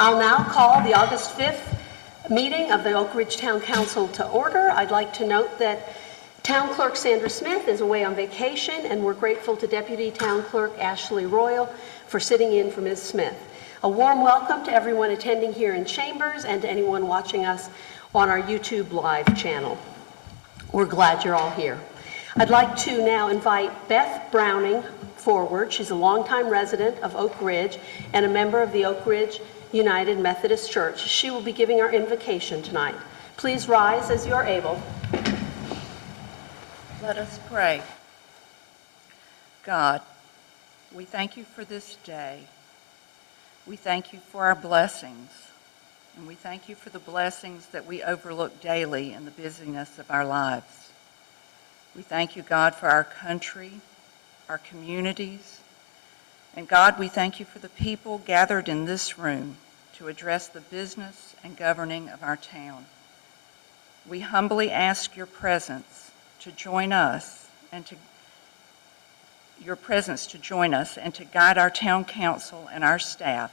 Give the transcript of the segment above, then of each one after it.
I'll now call the August 5th meeting of the Oak Ridge Town Council to order. I'd like to note that Town Clerk Sandra Smith is away on vacation, and we're grateful to Deputy Town Clerk Ashley Royal for sitting in for Ms. Smith. A warm welcome to everyone attending here in Chambers and to anyone watching us on our YouTube live channel. We're glad you're all here. I'd like to now invite Beth Browning forward. She's a longtime resident of Oak Ridge and a member of the Oak Ridge United Methodist Church. She will be giving our invocation tonight. Please rise as you are able. Let us pray. God, we thank you for this day. We thank you for our blessings, and we thank you for the blessings that we overlook daily in the busyness of our lives. We thank you, God, for our country, our communities, and God, we thank you for the people gathered in this room to address the business and governing of our town. We humbly ask your presence to join us and to guide our town council and our staff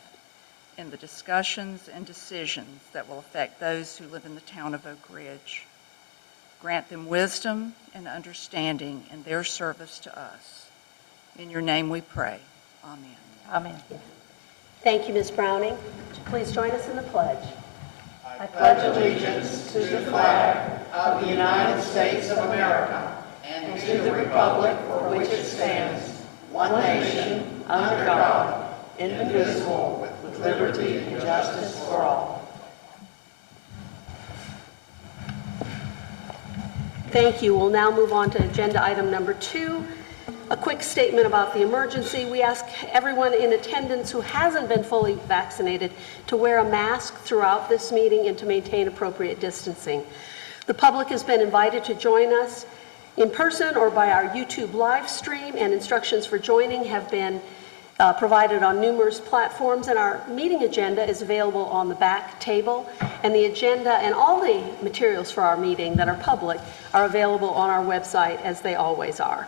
in the discussions and decisions that will affect those who live in the town of Oak Ridge. Grant them wisdom and understanding in their service to us. In your name we pray. Amen. Amen. Thank you, Ms. Browning. Would you please join us in the pledge? I pledge allegiance to the flag of the United States of America and to the republic for which it stands, one nation, under God, indivisible, with liberty and justice for all. Thank you. We'll now move on to agenda item number 2. A quick statement about the emergency. We ask everyone in attendance who hasn't been fully vaccinated to wear a mask throughout this meeting and to maintain appropriate distancing. The public has been invited to join us in person or by our YouTube live stream, and instructions for joining have been provided on numerous platforms, and our meeting agenda is available on the back table, and the agenda and all the materials for our meeting that are public are available on our website, as they always are.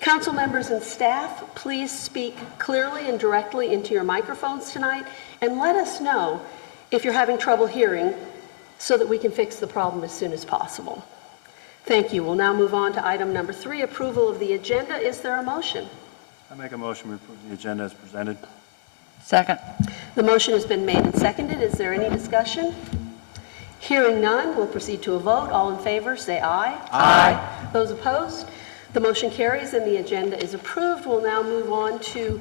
Council members and staff, please speak clearly and directly into your microphones tonight, and let us know if you're having trouble hearing so that we can fix the problem as soon as possible. Thank you. We'll now move on to item number 3, approval of the agenda. Is there a motion? I make a motion to approve the agenda as presented. Second. The motion has been made and seconded. Is there any discussion? Hearing none, we'll proceed to a vote. All in favor, say aye. Aye. Those opposed? The motion carries and the agenda is approved. We'll now move on to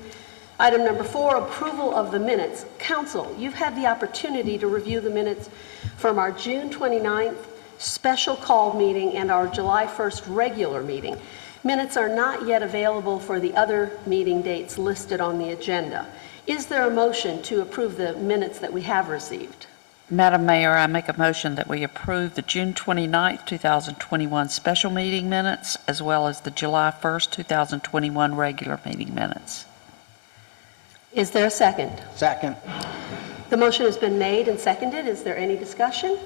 item number 4, approval of the minutes. Council, you've had the opportunity to review the minutes from our June 29th special call meeting and our July 1st regular meeting. Minutes are not yet available for the other meeting dates listed on the agenda. Is there a motion to approve the minutes that we have received? Madam Mayor, I make a motion that we approve the June 29th, 2021 special meeting minutes, as well as the July 1st, 2021 regular meeting minutes. Is there a second? Second. The motion has been made and seconded. Is there any discussion?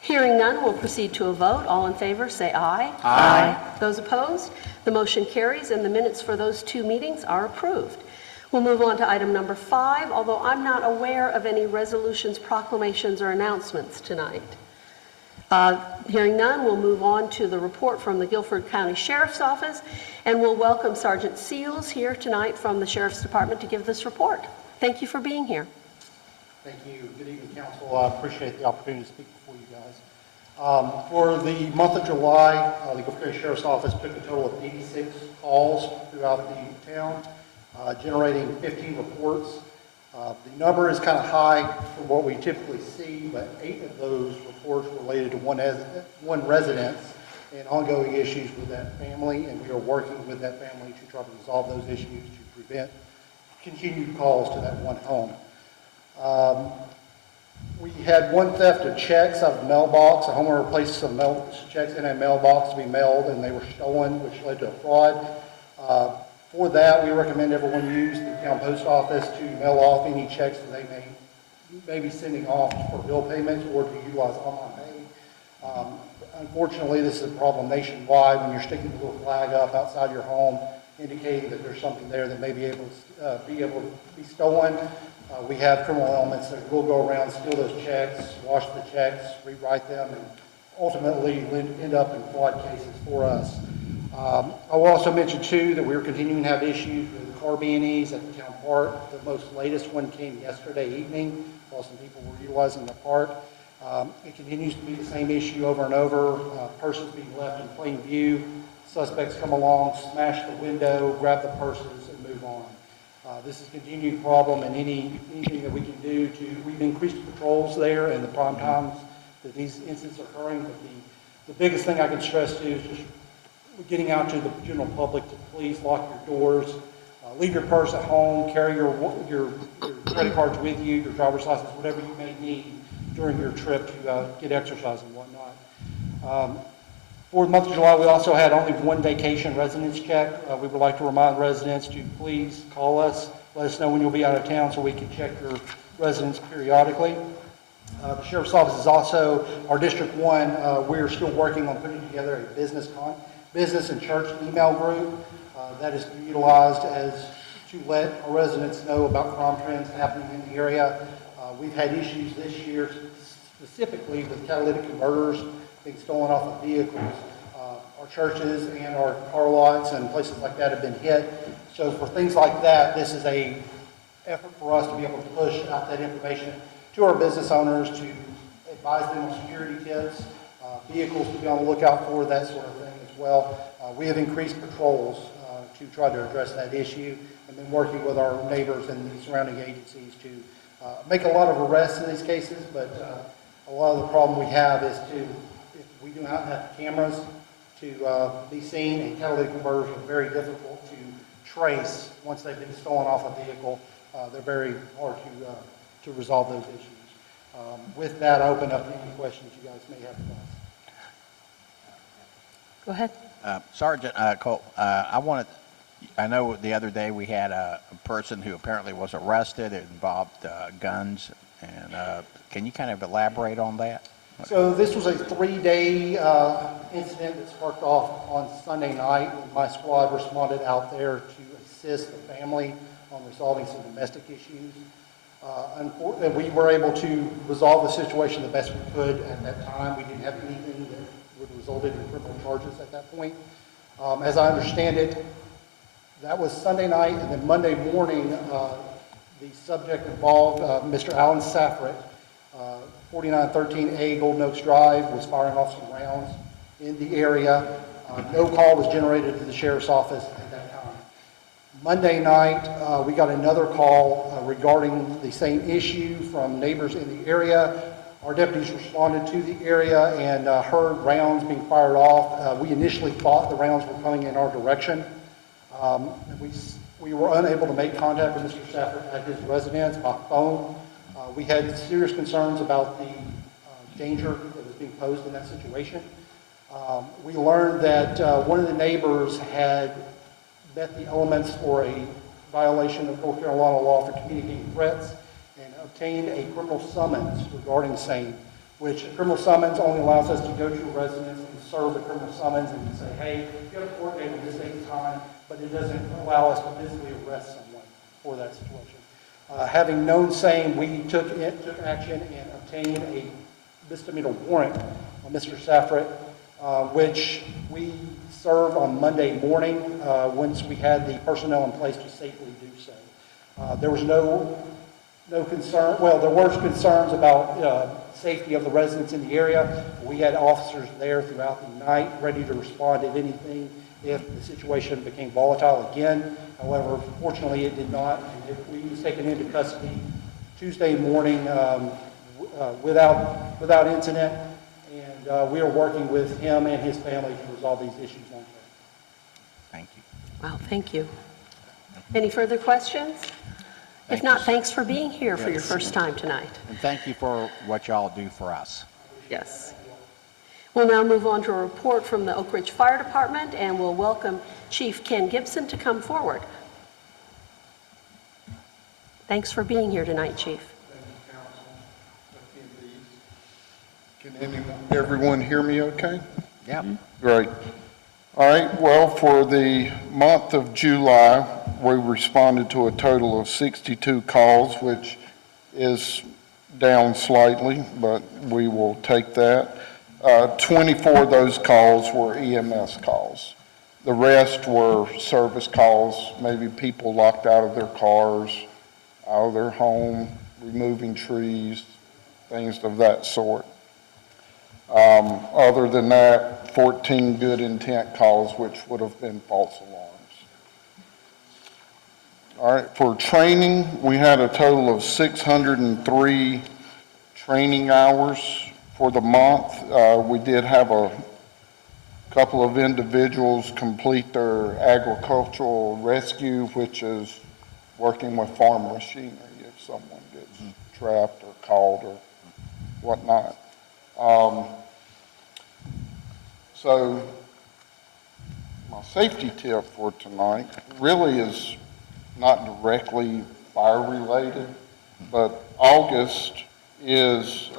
Hearing none, we'll proceed to a vote. All in favor, say aye. Aye. Those opposed? The motion carries and the minutes for those 2 meetings are approved. We'll move on to item number 5, although I'm not aware of any resolutions, proclamations, or announcements tonight. Hearing none, we'll move on to the report from the Guilford County Sheriff's Office, and we'll welcome Sergeant Seals here tonight from the Sheriff's Department to give this report. Thank you for being here. Thank you. Good evening, Council. I appreciate the opportunity to speak before you guys. For the month of July, the Guilford County Sheriff's Office took a total of 86 calls throughout the town, generating 15 reports. The number is kind of high from what we typically see, but 8 of those reports related to one residence and ongoing issues with that family, and we are working with that family to try to resolve those issues to prevent continued calls to that one home. We had one theft of checks out of the mailbox. A homeowner placed some checks in a mailbox to be mailed, and they were stolen, which led to a fraud. For that, we recommend everyone use the town post office to mail off any checks that they may be sending off for bill payments or to utilize online pay. Unfortunately, this is a problem nationwide when you're sticking a little flag up outside your home indicating that there's something there that may be able to be stolen. We have criminal elements that will go around, steal those checks, wash the checks, rewrite them, and ultimately end up in fraud cases for us. I will also mention, too, that we're continuing to have issues with car B&Es at the town park. The most latest one came yesterday evening while some people were utilizing the park. It continues to be the same issue over and over. Purses being left in plain view. Suspects come along, smash the window, grab the purses, and move on. This is a continued problem, and anything that we can do we've increased patrols there and the prime times that these incidents are occurring. But the biggest thing I can stress to is just getting out to the general public to please lock your doors, leave your purse at home, carry your credit cards with you, your driver's license, whatever you may need during your trip to get exercise and whatnot. For the month of July, we also had only one vacation residence check. We would like to remind residents to please call us, let us know when you'll be out of town so we can check your residence periodically. The Sheriff's Office is also, our District 1, we're still working on putting together a business and church email group that is utilized to let our residents know about crime trends happening in the area. We've had issues this year specifically with catalytic converters being stolen off of vehicles. Our churches and our car lots and places like that have been hit. So for things like that, this is a effort for us to be able to push out that information to our business owners, to advise them on security tips, vehicles to be on the lookout for, that sort of thing as well. We have increased patrols to try to address that issue, and then working with our neighbors and the surrounding agencies to make a lot of arrests in these cases, but a lot of the problem we have is if we do not have cameras to be seen, and catalytic converters are very difficult to trace once they've been stolen off a vehicle. They're very hard to resolve those issues. With that, I open up to any questions you guys may have for us. Go ahead. Sergeant Cole, I know the other day we had a person who apparently was arrested. It involved guns, and can you kind of elaborate on that? So this was a 3-day incident that sparked off on Sunday night. My squad responded out there to assist the family on resolving some domestic issues. We were able to resolve the situation the best we could at that time. We didn't have anything that would have resulted in criminal charges at that point. As I understand it, that was Sunday night, and then Monday morning, the subject involved, Mr. Alan Saffret, 4913A Golden Oaks Drive, was firing off some rounds in the area. No call was generated to the Sheriff's Office at that time. Monday night, we got another call regarding the same issue from neighbors in the area. Our deputies responded to the area and heard rounds being fired off. We initially thought the rounds were coming in our direction. We were unable to make contact with Mr. Saffret at his residence by phone. We had serious concerns about the danger that was being posed in that situation. We learned that one of the neighbors had met the elements for a violation of North Carolina law for communicating threats and obtained a criminal summons regarding the same, which a criminal summons only allows us to go to a residence and serve the criminal summons and say, hey, you have a court date on this date and time, but it doesn't allow us to physically arrest someone for that situation. Having known same, we took action and obtained a misdemeanor warrant on Mr. Saffret, which we served on Monday morning once we had the personnel in place to safely do so. There was no concern. Well, there were concerns about safety of the residents in the area. We had officers there throughout the night ready to respond to anything if the situation became volatile again. However, fortunately, it did not. And he was taken into custody Tuesday morning without incident, and we are working with him and his family to resolve these issues long term. Thank you. Wow, thank you. Any further questions? If not, thanks for being here for your first time tonight. And thank you for what y'all do for us. Yes. We'll now move on to a report from the Oak Ridge Fire Department, and we'll welcome Chief Ken Gibson to come forward. Thanks for being here tonight, Chief. Can everyone hear me okay? Yeah. Great. All right, well, for the month of July, We responded to a total of 62 calls, which is down slightly, but we will take that. 24 of those calls were EMS calls. The rest were service calls, maybe people locked out of their cars, out of their home, removing trees, things of that sort. Other than that, 14 good intent calls, which would have been false alarms. All right, for training, we had a total of 603 training hours for the month. We did have a couple of individuals complete their agricultural rescue, which is working with farm machinery if someone gets trapped or caught or whatnot. So my safety tip for tonight really is not directly fire related, but August is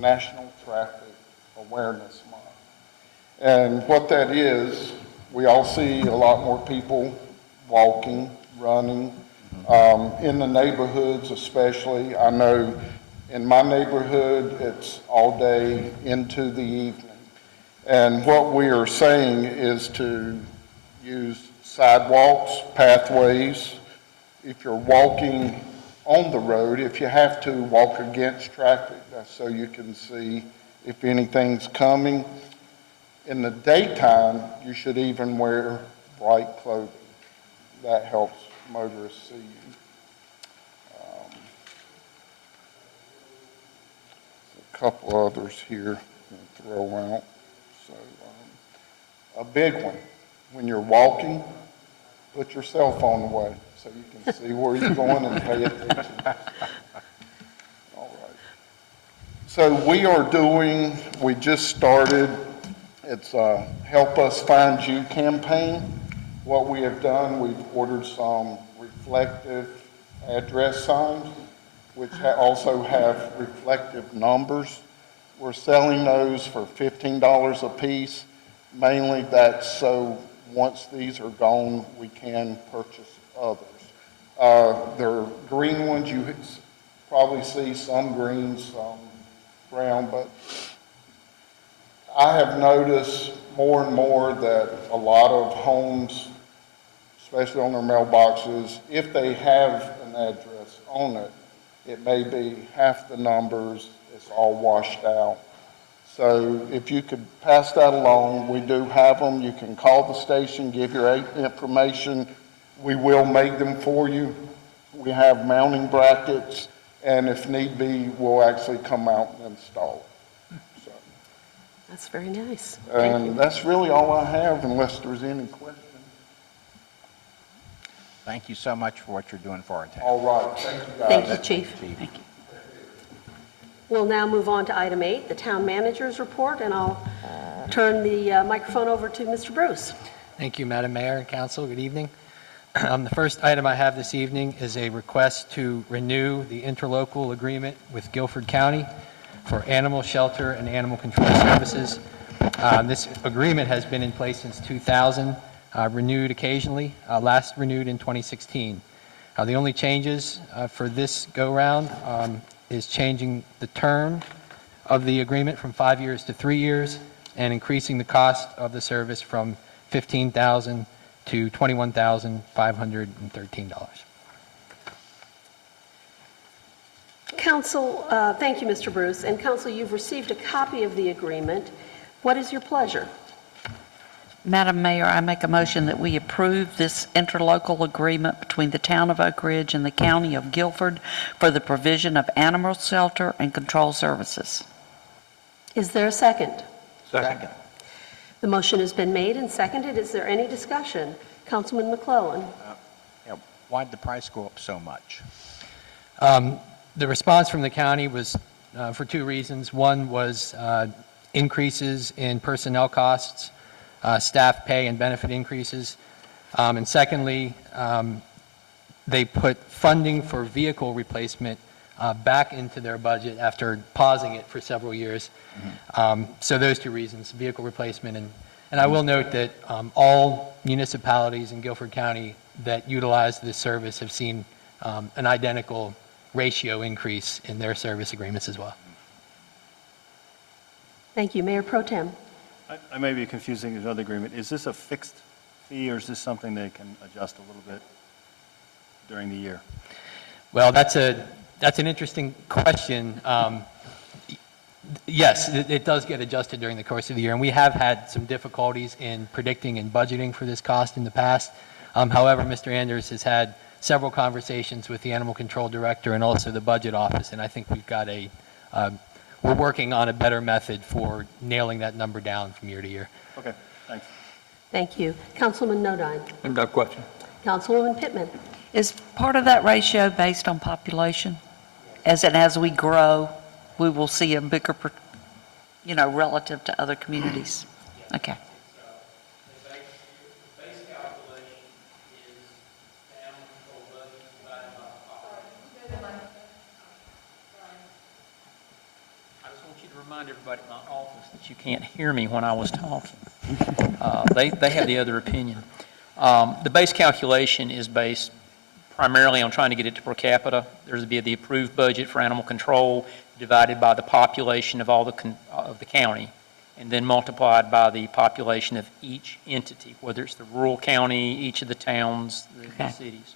National Traffic Awareness Month. And what that is, we all see a lot more people walking, running, in the neighborhoods especially. I know in my neighborhood, it's all day into the evening. And what we are saying is to use sidewalks, pathways. If you're walking on the road, if you have to, walk against traffic, that's so you can see if anything's coming. In the daytime, you should even wear bright clothing. That helps motorists see you. A couple others here to throw out. So, a big one, when you're walking, put your cell phone away so you can see where you're going and pay attention. All right. So we just started, it's a Help Us Find You campaign. What we have done, we've ordered some reflective address signs, which also have reflective numbers. We're selling those for $15 a piece. Mainly that's so once these are gone, we can purchase others. They're green ones. You probably see some green, some brown, but I have noticed more and more that a lot of homes, especially on their mailboxes, if they have an address on it, it may be half the numbers, it's all washed out. So if you could pass that along, we do have them. You can call the station, give your information. We will make them for you. We have mounting brackets, and if need be, we'll actually come out and install it. So, That's very nice. Thank and you. that's really all I have, unless there's any questions. Thank you so much for what you're doing for our town. All right, thank you guys. Thank you, Chief. Chief. Thank you. We'll now move on to item 8, the town manager's report, and I'll turn the microphone over to Mr. Bruce. Thank you, Madam Mayor and Council. Good evening. The first item I have this evening is a request to renew the interlocal agreement with Guilford County for animal shelter and animal control services. This agreement has been in place since 2000, renewed occasionally, last renewed in 2016. The only changes for this go-round is changing the term of the agreement from 5 years to 3 years and increasing the cost of the service from $15,000 to $21,513. Council, thank you, Mr. Bruce. And Council, you've received a copy of the agreement. What is your pleasure? Madam Mayor, I make a motion that we approve this interlocal agreement between the town of Oak Ridge and the county of Guilford for the provision of animal shelter and control services. Is there a second? Second. The motion has been made and seconded. Is there any discussion? Councilman McClellan. Yeah, why'd the price go up so much? The response from the county was for two reasons. One was increases in personnel costs, staff pay and benefit increases. And secondly, they put funding for vehicle replacement back into their budget after pausing it for several years. So those two reasons, vehicle replacement And I will note that all municipalities in Guilford County that utilize this service have seen an identical ratio increase in their service agreements as well. Thank you. Mayor Pro Tem. I may be confusing another agreement. Is this a fixed fee, or is this something they can adjust a little bit during the year? Well, that's an interesting question. Yes, it does get adjusted during the course of the year, and we have had some difficulties in predicting and budgeting for this cost in the past. However, Mr. Anders has had several conversations with the Animal Control Director and also the Budget Office, and I think we've got we're working on a better method for nailing that number down from year to year. Okay, thanks. Thank you. Councilman Nodine. No question. Councilwoman Pittman. Is part of that ratio based on population? As we grow, we will see a bigger, relative to other communities? Okay. The base calculation is the animal control budget divided by the population. I just want you to remind everybody in my office that you can't hear me when I was talking. They have the other opinion. The base calculation is based primarily on trying to get it to per capita. There's be the approved budget for animal control divided by the population of all of the county, and then multiplied by the population of each entity, whether it's the rural county, each of the towns, the Okay. cities.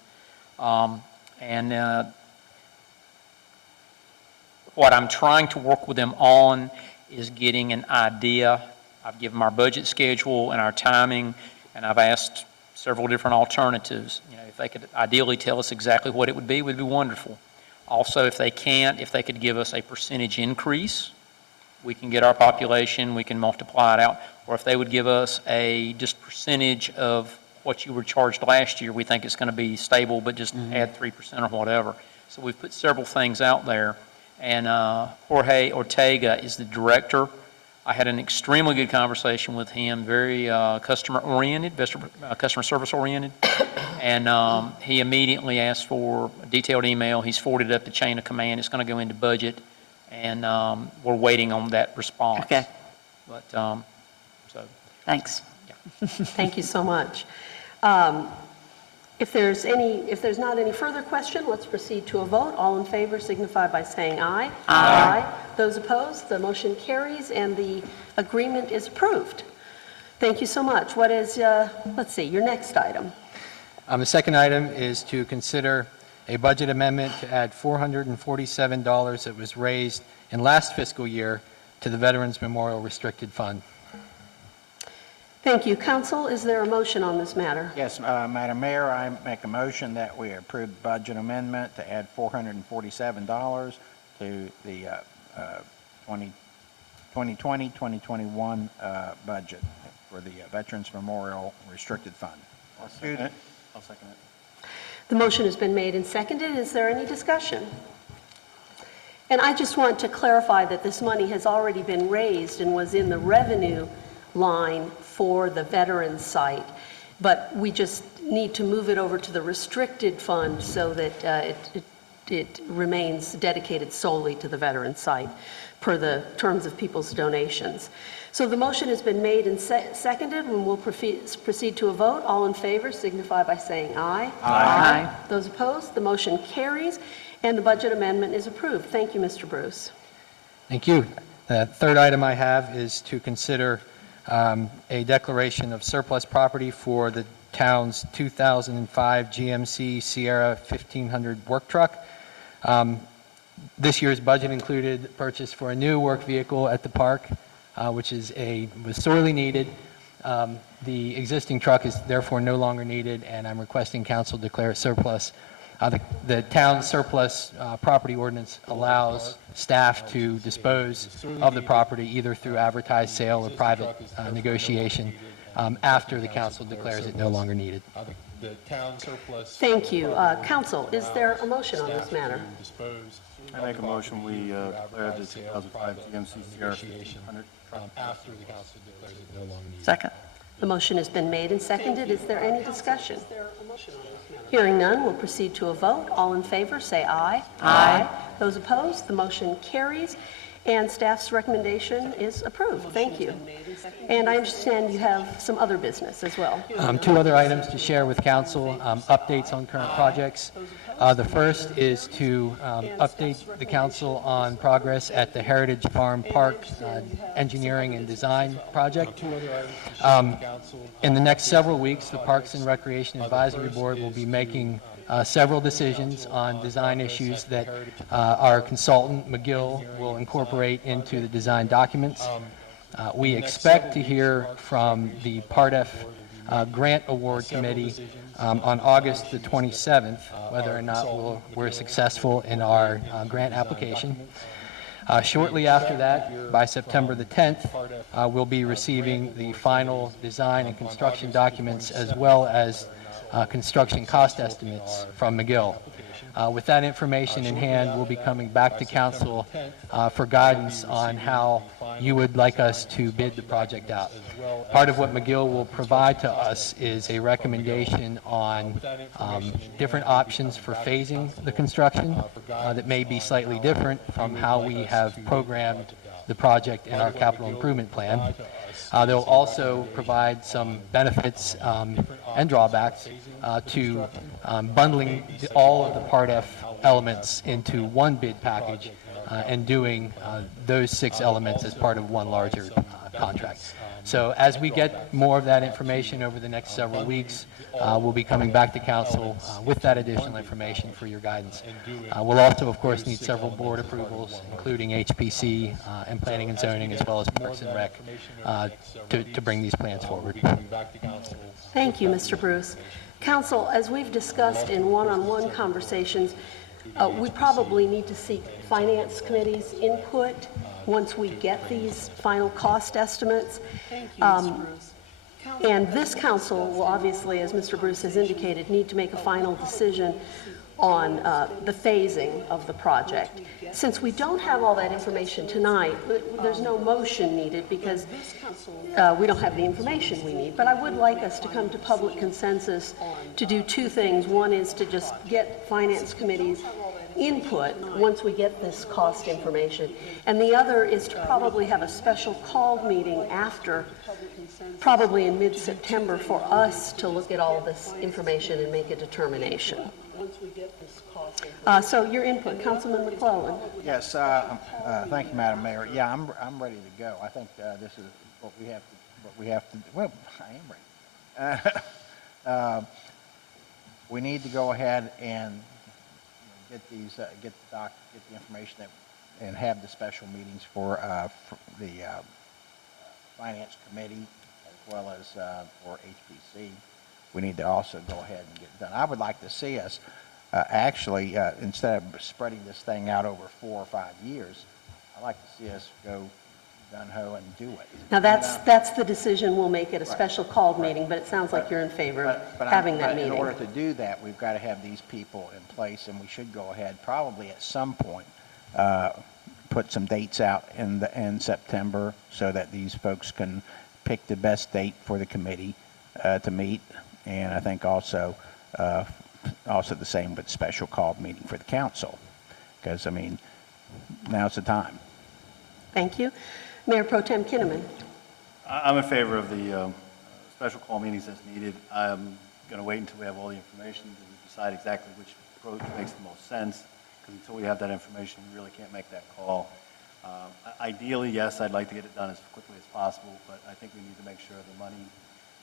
What I'm trying to work with them on is getting an idea. I've given them our budget schedule and our timing, and I've asked several different alternatives. If they could ideally tell us exactly what it would be wonderful. Also, if they can't, if they could give us a percentage increase, we can get our population, we can multiply it out. Or if they would give us a just percentage of what you were charged last year, we think it's going to be stable, but just add 3% or whatever. So we've put several things out there. And Jorge Ortega is the director. I had an extremely good conversation with him, very customer-oriented, customer service-oriented. And he immediately asked for a detailed email. He's forwarded up the chain of command. It's going to go into budget, and we're waiting on that response. Okay. But, so, Thanks. Thank you so much. If there's not any further question, let's proceed to a vote. All in favor signify by saying aye. Aye. Those opposed, the motion carries and the agreement is approved. Thank you so much. What is, let's see, your next item? The second item is to consider a budget amendment to add $447 that was raised in last fiscal year to the Veterans Memorial Restricted Fund. Thank you. Council, is there a motion on this matter? Yes, Madam Mayor, I make a motion that we approve the budget amendment to add $447 to the 2020-2021 budget for the Veterans Memorial Restricted Fund. I'll second it. I'll second it. The motion has been made and seconded. Is there any discussion? And I just want to clarify that this money has already been raised and was in the revenue line for the veterans site, but we just need to move it over to the restricted fund so that it remains dedicated solely to the veterans site per the terms of people's donations. So the motion has been made and seconded, and we'll proceed to a vote. All in favor signify by saying aye. Aye. Those Those opposed, the motion carries, and the budget amendment is approved. Thank you, Mr. Bruce. Thank you. The third item I have is to consider a declaration of surplus property for the town's 2005 GMC Sierra 1500 work truck. This year's budget included purchase for a new work vehicle at the park, which was sorely needed. The existing truck is therefore no longer needed, and I'm requesting council declare it surplus. The town's surplus property ordinance allows staff to dispose of the property either through advertised sale or private negotiation after the council declares it no longer needed. The town surplus. Thank you. Council, is there a motion on this matter? I make a motion, we declare the 2005 GMC Sierra 1500 truck. After the council declares it no longer needed. Second. The motion has been made and seconded. Is there any discussion? Hearing none, we'll proceed to a vote. All in favor, say aye. Aye. Those opposed, the motion carries. And staff's recommendation is approved. Thank you. And I understand you have some other business as well. Two other items to share with council, updates on current projects. The first is to update the council on progress at the Heritage Farm Park engineering and design project. In the next several weeks, the Parks and Recreation Advisory Board will be making several decisions on design issues that our consultant, McGill, will incorporate into the design documents. We expect to hear from the Part F Grant Award Committee on August the 27th, whether or not we're successful in our grant application. Shortly after that, by September the 10th, we'll be receiving the final design and construction documents as well as construction cost estimates from McGill. With that information in hand, we'll be coming back to council for guidance on how you would like us to bid the project out. Part of what McGill will provide to us is a recommendation on different options for phasing the construction that may be slightly different from how we have programmed the project in our capital improvement plan. They'll also provide some benefits and drawbacks to bundling all of the Part F elements into one bid package and doing those 6 elements as part of one larger contract. So as we get more of that information over the next several weeks, we'll be coming back to council with that additional information for your guidance. We'll also, of course, need several board approvals, including HPC and Planning and Zoning, as well as Parks and Rec, to bring these plans forward. Thank you, Mr. Bruce. Council, as we've discussed in one-on-one conversations, we probably need to seek Finance Committee's input once we get these final cost estimates. And this council will obviously, as Mr. Bruce has indicated, need to make a final decision on the phasing of the project. Since we don't have all that information tonight, there's no motion needed because we don't have the information we need. But I would like us to come to public consensus to do 2 things. One is to just get Finance Committee's input once we get this cost information. And the other is to probably have a special called meeting after, probably in mid-September, for us to look at all this information and make a determination. So your input, Councilman McClellan. Yes, thank you, Madam Mayor. Yeah, I'm ready to go. I think this is what we have to, well, I am ready. We need to go ahead and get the information and have the special meetings for the Finance Committee as well as for HPC. We need to also go ahead and get it done. I would like to see us actually, instead of spreading this thing out over 4 or 5 years, I'd like to see us go gung-ho and do it. Now, that's the decision we'll make at a special called meeting, but it sounds like you're in favor of having that meeting. In order to do that, we've got to have these people in place, and we should go ahead, probably at some point, put some dates out in September so that these folks can pick the best date for the committee to meet. And I think also the same with special called meeting for the council, because, I mean, now's the time. Thank you. Mayor Pro Tem Kinnaman. I'm in favor of the special call meetings as needed. I'm going to wait until we have all the information to decide exactly which approach makes the most sense, because until we have that information, we really can't make that call. Ideally, yes, I'd like to get it done as quickly as possible, but I think we need to make sure the money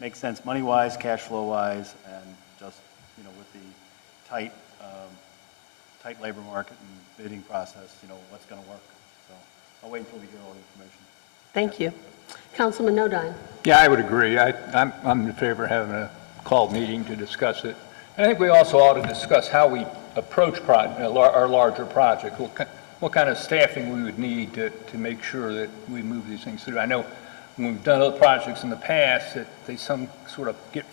makes sense money-wise, cash flow-wise, and just, you know, with the tight labor market and bidding process, you know, what's going to work. So I'll wait until we get all the information. Thank you. Councilman Nodine. Yeah, I would agree. I'm in favor of having a called meeting to discuss it. I think we also ought to discuss how we approach our larger project, what kind of staffing we would need to make sure that we move these things through. I know when we've done other projects in the past that they some sort of get,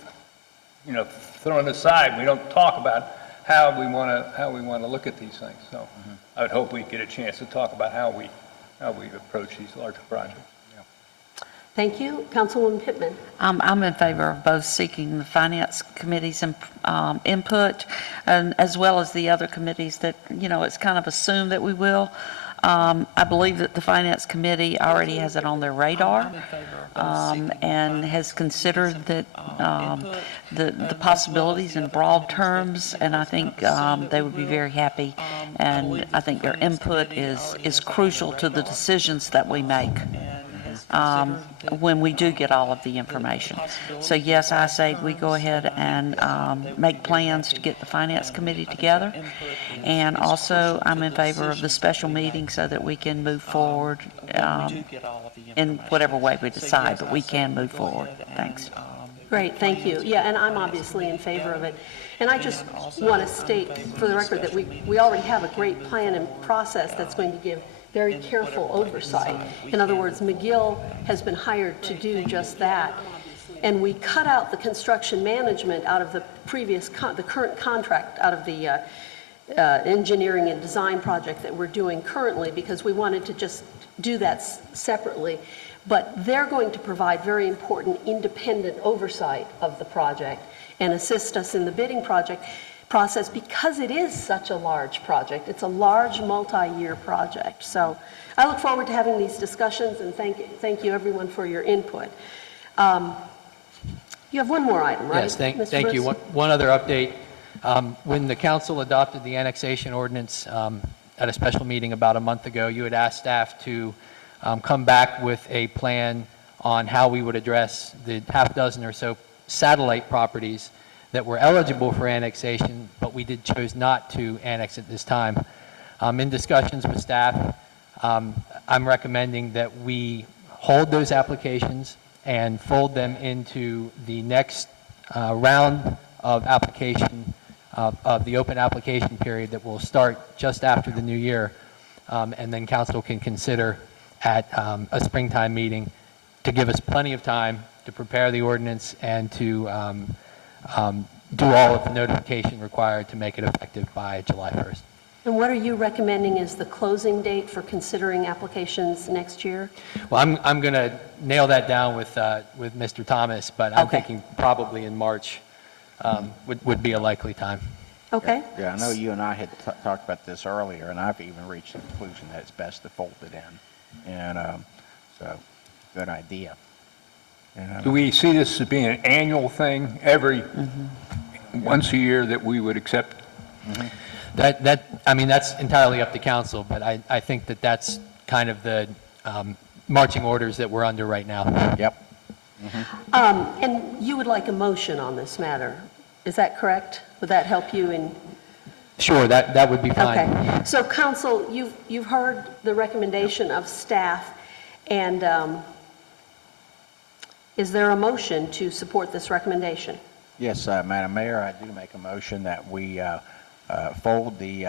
you know, thrown aside. We don't talk about how we want to look at these things. So I would hope we'd get a chance to talk about how we approach these larger projects. Thank you. Councilwoman Pittman. I'm in favor of both seeking the Finance Committee's input and as well as the other committees that, you know, it's kind of assumed that we will. I believe that the Finance Committee already has it on their radar and has considered that the possibilities in broad terms, and I think they would be very happy. And I think their input is crucial to the decisions that we make when we do get all of the information. So yes, I say we go ahead and make plans to get the Finance Committee together. And also, I'm in favor of the special meeting so that we can move forward in whatever way we decide, but we can move forward. Thanks. Great, thank you. Yeah, and I'm obviously in favor of it. And I just want to state for the record that we already have a great plan and process that's going to give very careful oversight. In other words, McGill has been hired to do just that. And we cut out the construction management out of the the current contract, out of the engineering and design project that we're doing currently, because we wanted to just do that separately. But they're going to provide very important independent oversight of the project and assist us in the bidding process because it is such a large project. It's a large multi-year project. So I look forward to having these discussions, and thank you everyone for your input. You have one more item, right? Yes, thank Mr. you. Bruce? One other update. When the council adopted the annexation ordinance at a special meeting about a month ago, you had asked staff to come back with a plan on how we would address the half dozen or so satellite properties that were eligible for annexation, but we chose not to annex at this time. In discussions with staff, I'm recommending that we hold those applications and fold them into the next round of application, of the open application period that will start just after the new year, and then council can consider at a springtime meeting to give us plenty of time to prepare the ordinance and to do all of the notification required to make it effective by July 1st. And what are you recommending is the closing date for considering applications next year? Well, I'm going to nail that down with Mr. Thomas, but I'm Okay. thinking probably in March would be a likely time. Okay? Yeah, I know you and I had talked about this earlier, and I've even reached the conclusion that it's best to fold it in. And so, good idea. And, Do we see this as being an annual thing, once a year that we would accept? I mean, that's entirely up to council, but I think that that's kind of the marching orders that we're under right now. Yep. And you would like a motion on this matter, is that correct? Would that help you in? Sure, that would be fine. Okay. So council, you've heard the recommendation of staff, and is there a motion to support this recommendation? Yes, Madam Mayor, I do make a motion that we fold the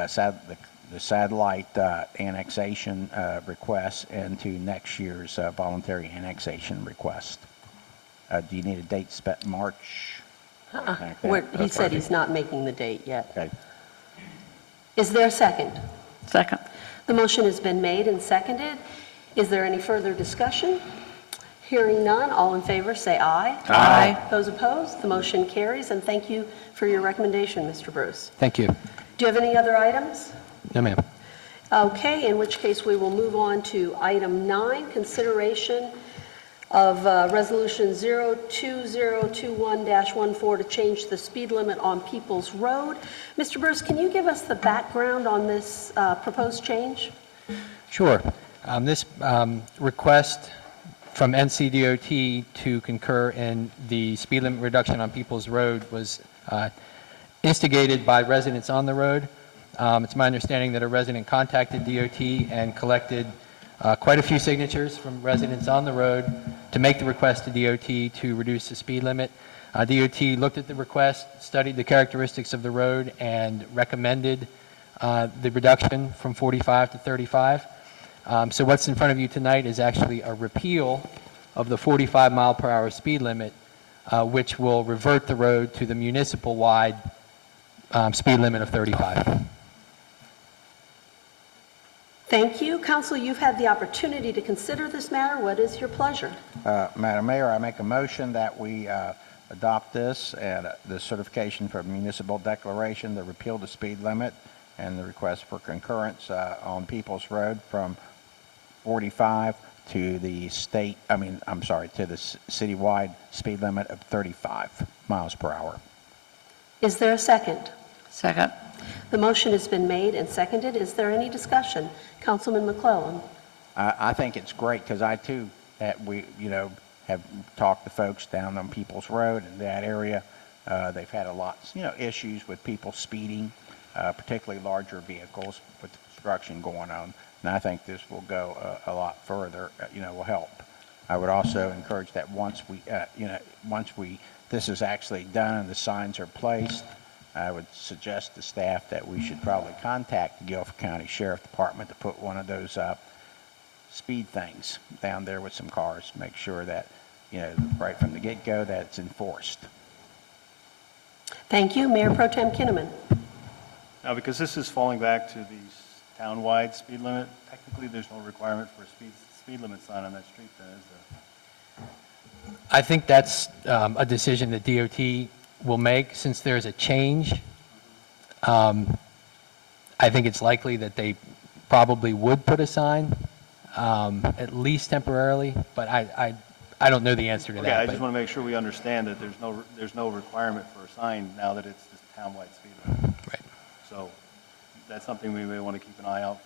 satellite annexation request into next year's voluntary annexation request. Do you need a date, March? He said he's not making the date yet. Okay. Is there a second? Second. The motion has been made and seconded. Is there any further discussion? Hearing none, all in favor say aye. Aye. Those opposed, the motion carries, and thank you for your recommendation, Mr. Bruce. Thank you. Do you have any other items? No, ma'am. Okay, in which case we will move on to item 9, consideration of Resolution 02021-14 to change the speed limit on Peoples Road. Mr. Bruce, can you give us the background on this proposed change? Sure. This request from NCDOT to concur in the speed limit reduction on Peoples Road was instigated by residents on the road. It's my understanding that a resident contacted DOT and collected quite a few signatures from residents on the road to make the request to DOT to reduce the speed limit. DOT looked at the request, studied the characteristics of the road, and recommended the reduction from 45 to 35. So what's in front of you tonight is actually a repeal of the 45 mile per hour speed limit, which will revert the road to the municipal-wide speed limit of 35. Thank you. Council, you've had the opportunity to consider this matter. What is your pleasure? Madam Mayor, I make a motion that we adopt this and the certification for municipal declaration to repeal the speed limit and the request for concurrence on Peoples Road from 45 to the to the citywide speed limit of 35 miles per hour. Is there a second? Second. The motion has been made and seconded. Is there any discussion? Councilman McClellan. I think it's great because I too, have talked to folks down on Peoples Road and that area. They've had a lot, issues with people speeding, particularly larger vehicles with the construction going on. And I think this will go a lot further, will help. I would also encourage that once this is actually done and the signs are placed, I would suggest to staff that we should probably contact the Guilford County Sheriff Department to put one of those speed things down there with some cars, make sure that, right from the get-go, that it's enforced. Thank you. Mayor Pro Tem Kinnaman. Now, because this is falling back to the town-wide speed limit, technically there's no requirement for a speed limit sign on that street then, is there? I think that's a decision that DOT will make since there's a change. I think it's likely that they probably would put a sign, at least temporarily, but I don't know the answer to Okay, that. I but- just want to make sure we understand that there's no requirement for a sign now that it's this town-wide speed limit. Right. So that's something we may want to keep an eye out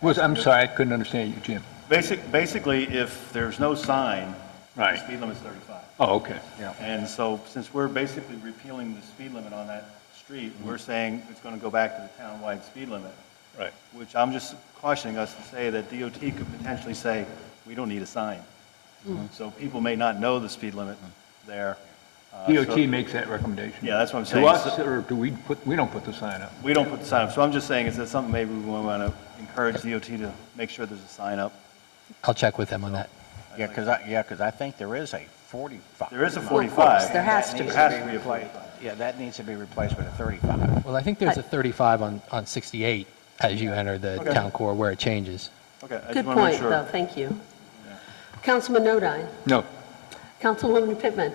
for. I'm sorry, I couldn't understand you, Jim. Basically, if there's no sign, the Right. speed limit's 35. Oh, okay, yeah. And so since we're basically repealing the speed limit on that street, we're saying it's going to go back to the town-wide speed limit. Right. Which I'm just cautioning us to say that DOT could potentially say, we don't need a sign. So people may not know the speed limit there. DOT makes that recommendation. Yeah, that's what I'm To saying. us, or do we don't put the sign up? We don't put the sign up. So I'm just saying, is that something maybe we want to encourage DOT to make sure there's a sign up? I'll check with them on that. Yeah, because I think there is a 45. There is a Well, of 45. course, there has to There be. has to be a 45. Yeah, that needs to be replaced with a 35. Well, I think there's a 35 on 68 as you enter the Okay. town core where it changes. Okay, I just Good want to make point, sure. though. Thank you. Councilman Nodine. No. Councilwoman Pittman.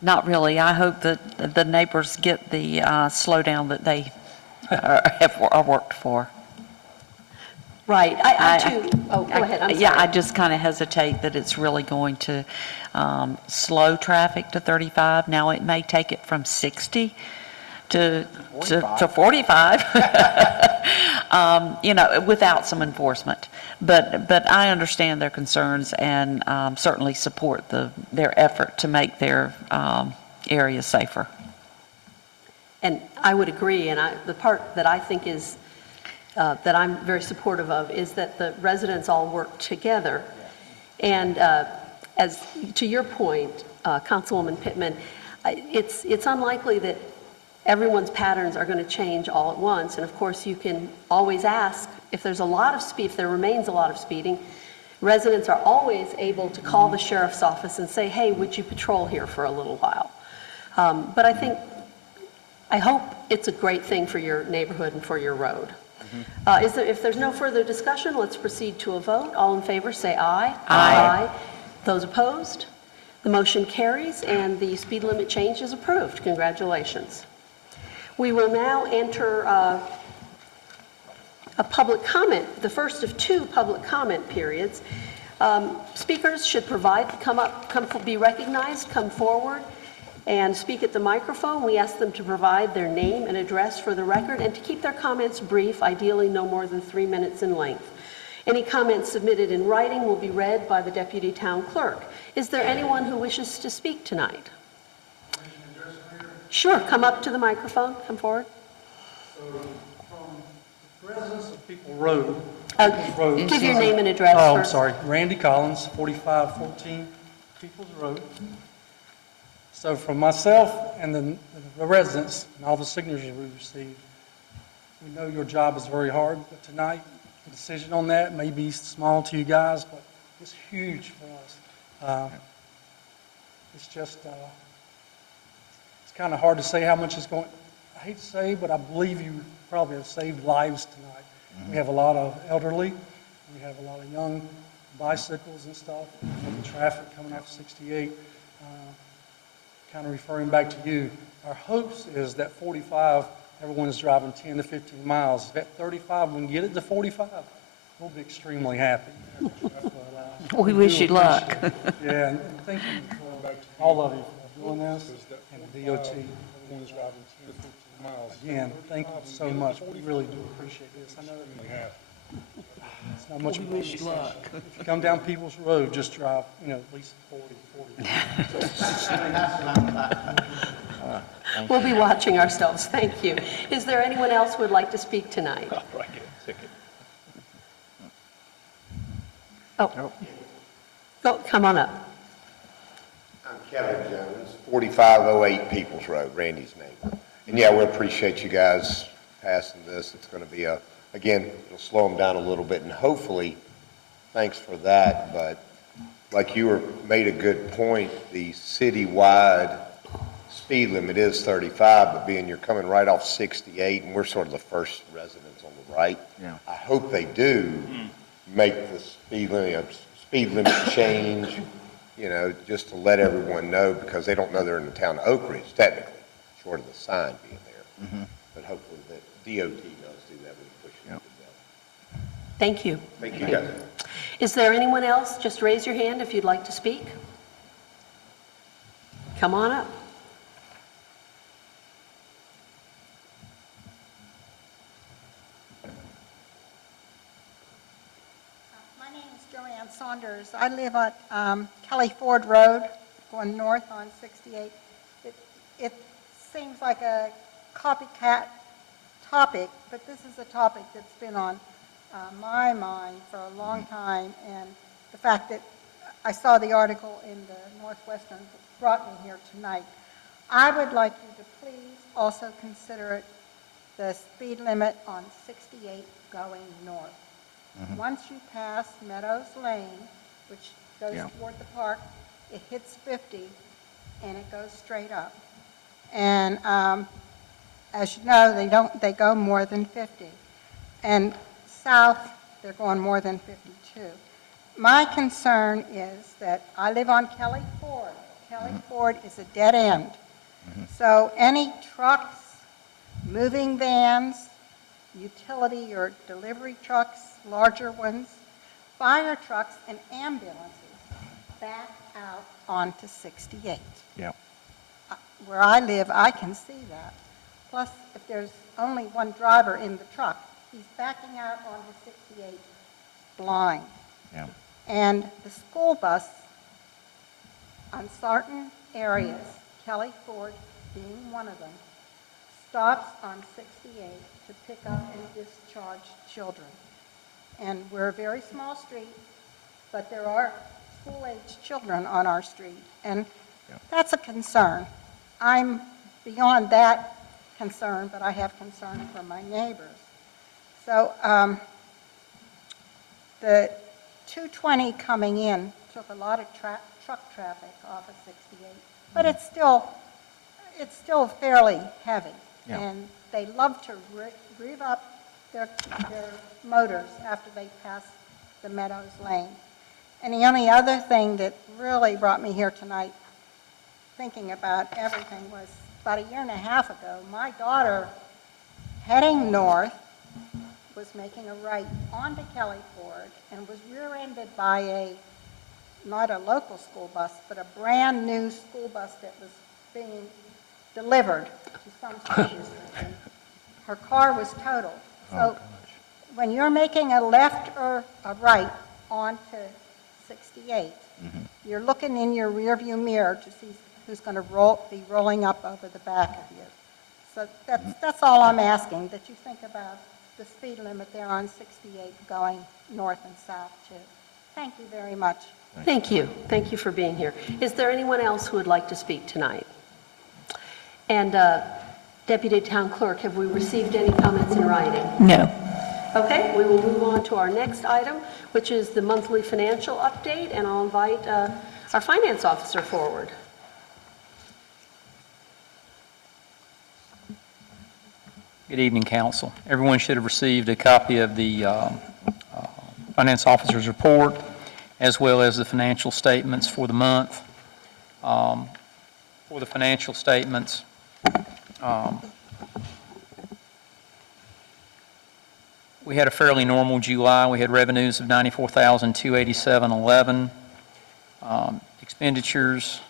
Not really. I hope that the neighbors get the slowdown that they are worked for. Right. I too, oh, go ahead. I'm sorry. Yeah, I just kind of hesitate that it's really going to slow traffic to 35. Now, it may take it from 60 to 45, without some enforcement. But I understand their concerns and certainly support their effort to make their area safer. And I would agree, and the part that I think is, that I'm very supportive of, is that the residents all work together. And as to your point, Councilwoman Pittman, it's unlikely that everyone's patterns are going to change all at once. And of course, you can always ask, if there remains a lot of speeding, residents are always able to call the sheriff's office and say, hey, would you patrol here for a little while? But I hope it's a great thing for your neighborhood and for your road. If there's no further discussion, let's proceed to a vote. All in favor, say aye. Aye. Those opposed? The motion carries, and the speed limit change is approved. Congratulations. We will now enter a public comment, the first of two public comment periods. Speakers should be recognized, come forward, and speak at the microphone. We ask them to provide their name and address for the record and to keep their comments brief, ideally no more than 3 minutes in length. Any comments submitted in writing will be read by the Deputy Town Clerk. Is there anyone who wishes to speak tonight? Sure, come up to the microphone, come forward. So, from the residents of People Road. Give your name and address Oh, I'm first. sorry. Randy Collins, 4514 Peoples Road. So from myself and the residents and all the signatures we received, we know your job is very hard, but tonight, the decision on that may be small to you guys, but it's huge for us. It's just, it's kind of hard to say how much it's going, I hate to say, but I believe you probably have saved lives tonight. We have a lot of elderly, we have a lot of young bicycles and stuff, and the traffic coming off 68. Kind of referring back to you, our hopes is that 45 everyone's driving 10 to 15 miles. At 35, we can get it to 45, we'll be extremely happy. But, We wish you do luck. appreciate it. Yeah, and thank you, all of you, for doing this, and the DOT. Everyone's driving 10 to 15 miles. Again, thank you so much. We really do appreciate this. I know it's not much. We wish you luck. If you come down Peoples Road, just drive, at least 40. We'll be watching ourselves. Thank you. Is there anyone else who would like to speak tonight? Right, get ticket. Oh. Go, come on up. I'm Kevin Jones, 4508 Peoples Road, Randy's neighbor. And yeah, we appreciate you guys passing this. It's going to be again, it'll slow them down a little bit, and hopefully, thanks for that, but like you made a good point, the citywide speed limit is 35, but being you're coming right off 68, and we're sort of the first residents on the right. Yeah. I hope they do make the speed limit change, just to let everyone know, because they don't know they're in the town of Oak Ridge, technically, short of the sign being there. But hopefully the DOT does do that when you push it to them. Thank you. Thank you, guys. Is there anyone else? Just raise your hand if you'd like to speak. Come on up. My name is Joanne Saunders. I live at Kelly Ford Road, going north on 68. It seems like a copycat topic, but this is a topic that's been on my mind for a long time, and the fact that I saw the article in the Northwestern brought me here tonight. I would like you to please also consider it the speed limit on 68 going north. Once you pass Meadows Lane, which goes toward the park, it hits 50 and it goes straight up. And as you know, they go more than 50. And south, they're going more than 52. My concern is that I live on Kelly Ford. Kelly Ford is a dead end. So any trucks, moving vans, utility or delivery trucks, larger ones, fire trucks, and ambulances back out onto 68. Yeah. Where I live, I can see that. Plus, if there's only one driver in the truck, he's backing out onto 68 blind. Yeah. And the school bus on certain areas, Kelly Ford being one of them, stops on 68 to pick up and discharge children. And we're a very small street, but there are school-aged children on our street, and that's a concern. I'm beyond that concern, but I have concern for my neighbors. So the 220 coming in took a lot of truck traffic off of 68, but it's still fairly heavy. Yeah. And they love to rev up their motors after they pass the Meadows Lane. And the only other thing that really brought me here tonight, thinking about everything, was about a year and a half ago, my daughter, heading north, was making a right onto Kelly Ford and was rear-ended by not a local school bus, but a brand-new school bus that was being delivered to some schools. Her car was totaled. So when you're making a left or a right onto 68, you're looking in your rearview mirror to see who's going to be rolling up over the back of you. So that's all I'm asking, that you think about the speed limit there on 68 going north and south, too. Thank you very much. Thank you. Thank you for being here. Is there anyone else who would like to speak tonight? And Deputy Town Clerk, have we received any comments in writing? No. Okay, we will move on to our next item, which is the monthly financial update, and I'll invite our finance officer forward. Good evening, council. Everyone should have received a copy of the finance officer's report, as well as the financial statements for the month. For the financial statements, We had a fairly normal July. We had revenues of $94,287.11. Expenditures,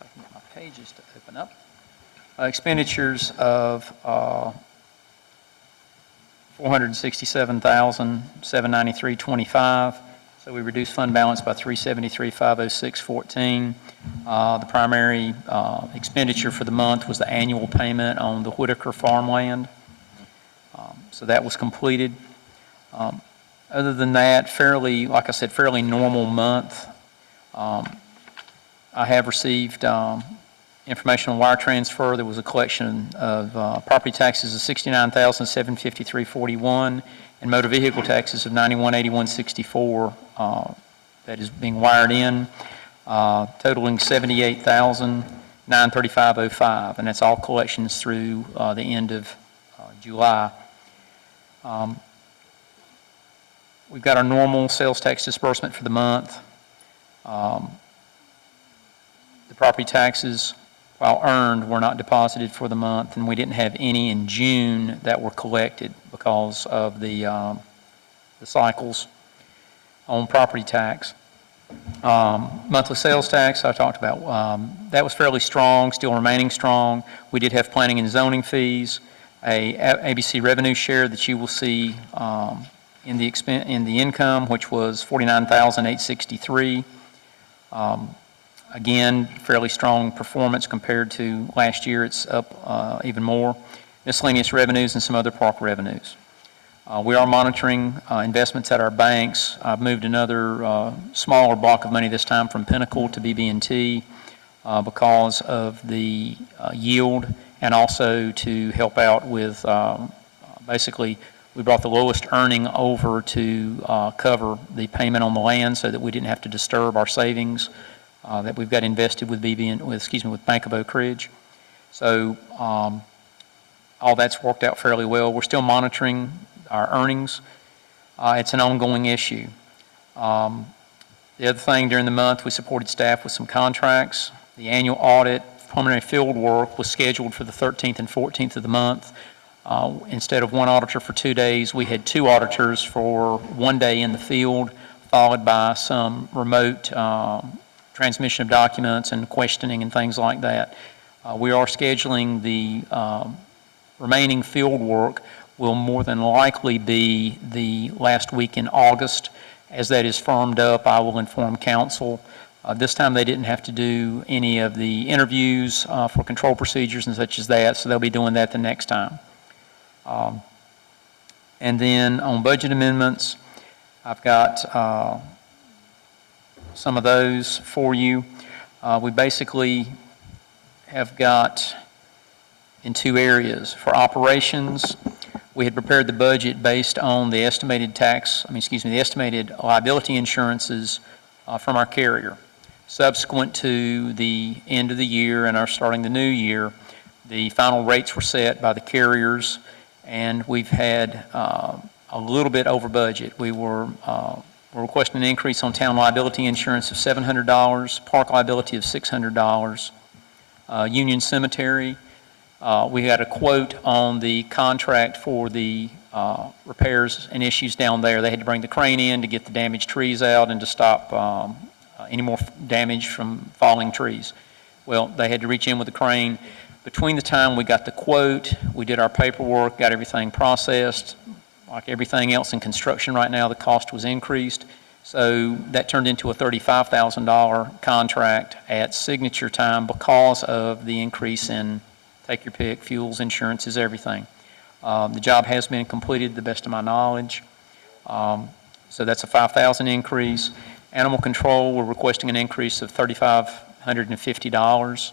if I can get my pages to open up. Expenditures of $467,793.25. So we reduced fund balance by $373,506.14. The primary expenditure for the month was the annual payment on the Whitaker farmland. So that was completed. Other than that, fairly, like I said, fairly normal month. I have received information on wire transfer. There was a collection of property taxes of $69,753.41 and motor vehicle taxes of $91,81.64 that is being wired in, totaling $78,935.05, and that's all collections through the end of July. We've got our normal sales tax disbursement for the month. The property taxes, while earned, were not deposited for the month, and we didn't have any in June that were collected because of the cycles on property tax. Monthly sales tax, I talked about, that was fairly strong, still remaining strong. We did have planning and zoning fees, a ABC revenue share that you will see in the income, which was $49,863. Again, fairly strong performance compared to last year. It's up even more. Miscellaneous revenues and some other park revenues. We are monitoring investments at our banks. I've moved another smaller block of money this time from Pinnacle to BB&T because of the yield, and also to help out with basically we brought the lowest earning over to cover the payment on the land so that we didn't have to disturb our savings that we've got invested with with Bank of Oak Ridge. So all that's worked out fairly well. We're still monitoring our earnings. It's an ongoing issue. The other thing, during the month, we supported staff with some contracts. The annual audit, preliminary field work, was scheduled for the 13th and 14th of the month. Instead of one auditor for 2 days, we had 2 auditors for 1 day in the field, followed by some remote transmission of documents and questioning and things like that. We are scheduling the remaining field work will more than likely be the last week in August. As that is firmed up, I will inform council. This time they didn't have to do any of the interviews for control procedures and such as that, so they'll be doing that the next time. And then on budget amendments, I've got some of those for you. We basically have got in 2 areas. For operations, we had prepared the budget based on the estimated the estimated liability insurances from our carrier. Subsequent to the end of the year and our starting the new year, the final rates were set by the carriers, and we've had a little bit over budget. We're requesting an increase on town liability insurance of $700, park liability of $600. Union Cemetery, we had a quote on the contract for the repairs and issues down there. They had to bring the crane in to get the damaged trees out and to stop any more damage from falling trees. Well, they had to reach in with the crane. Between the time we got the quote, we did our paperwork, got everything processed. Like everything else in construction right now, the cost was increased. So that turned into a $35,000 contract at signature time because of the increase in take your pick, fuels, insurances, everything. The job has been completed to the best of my knowledge. So that's a $5,000 increase. Animal control, we're requesting an increase of $3,550.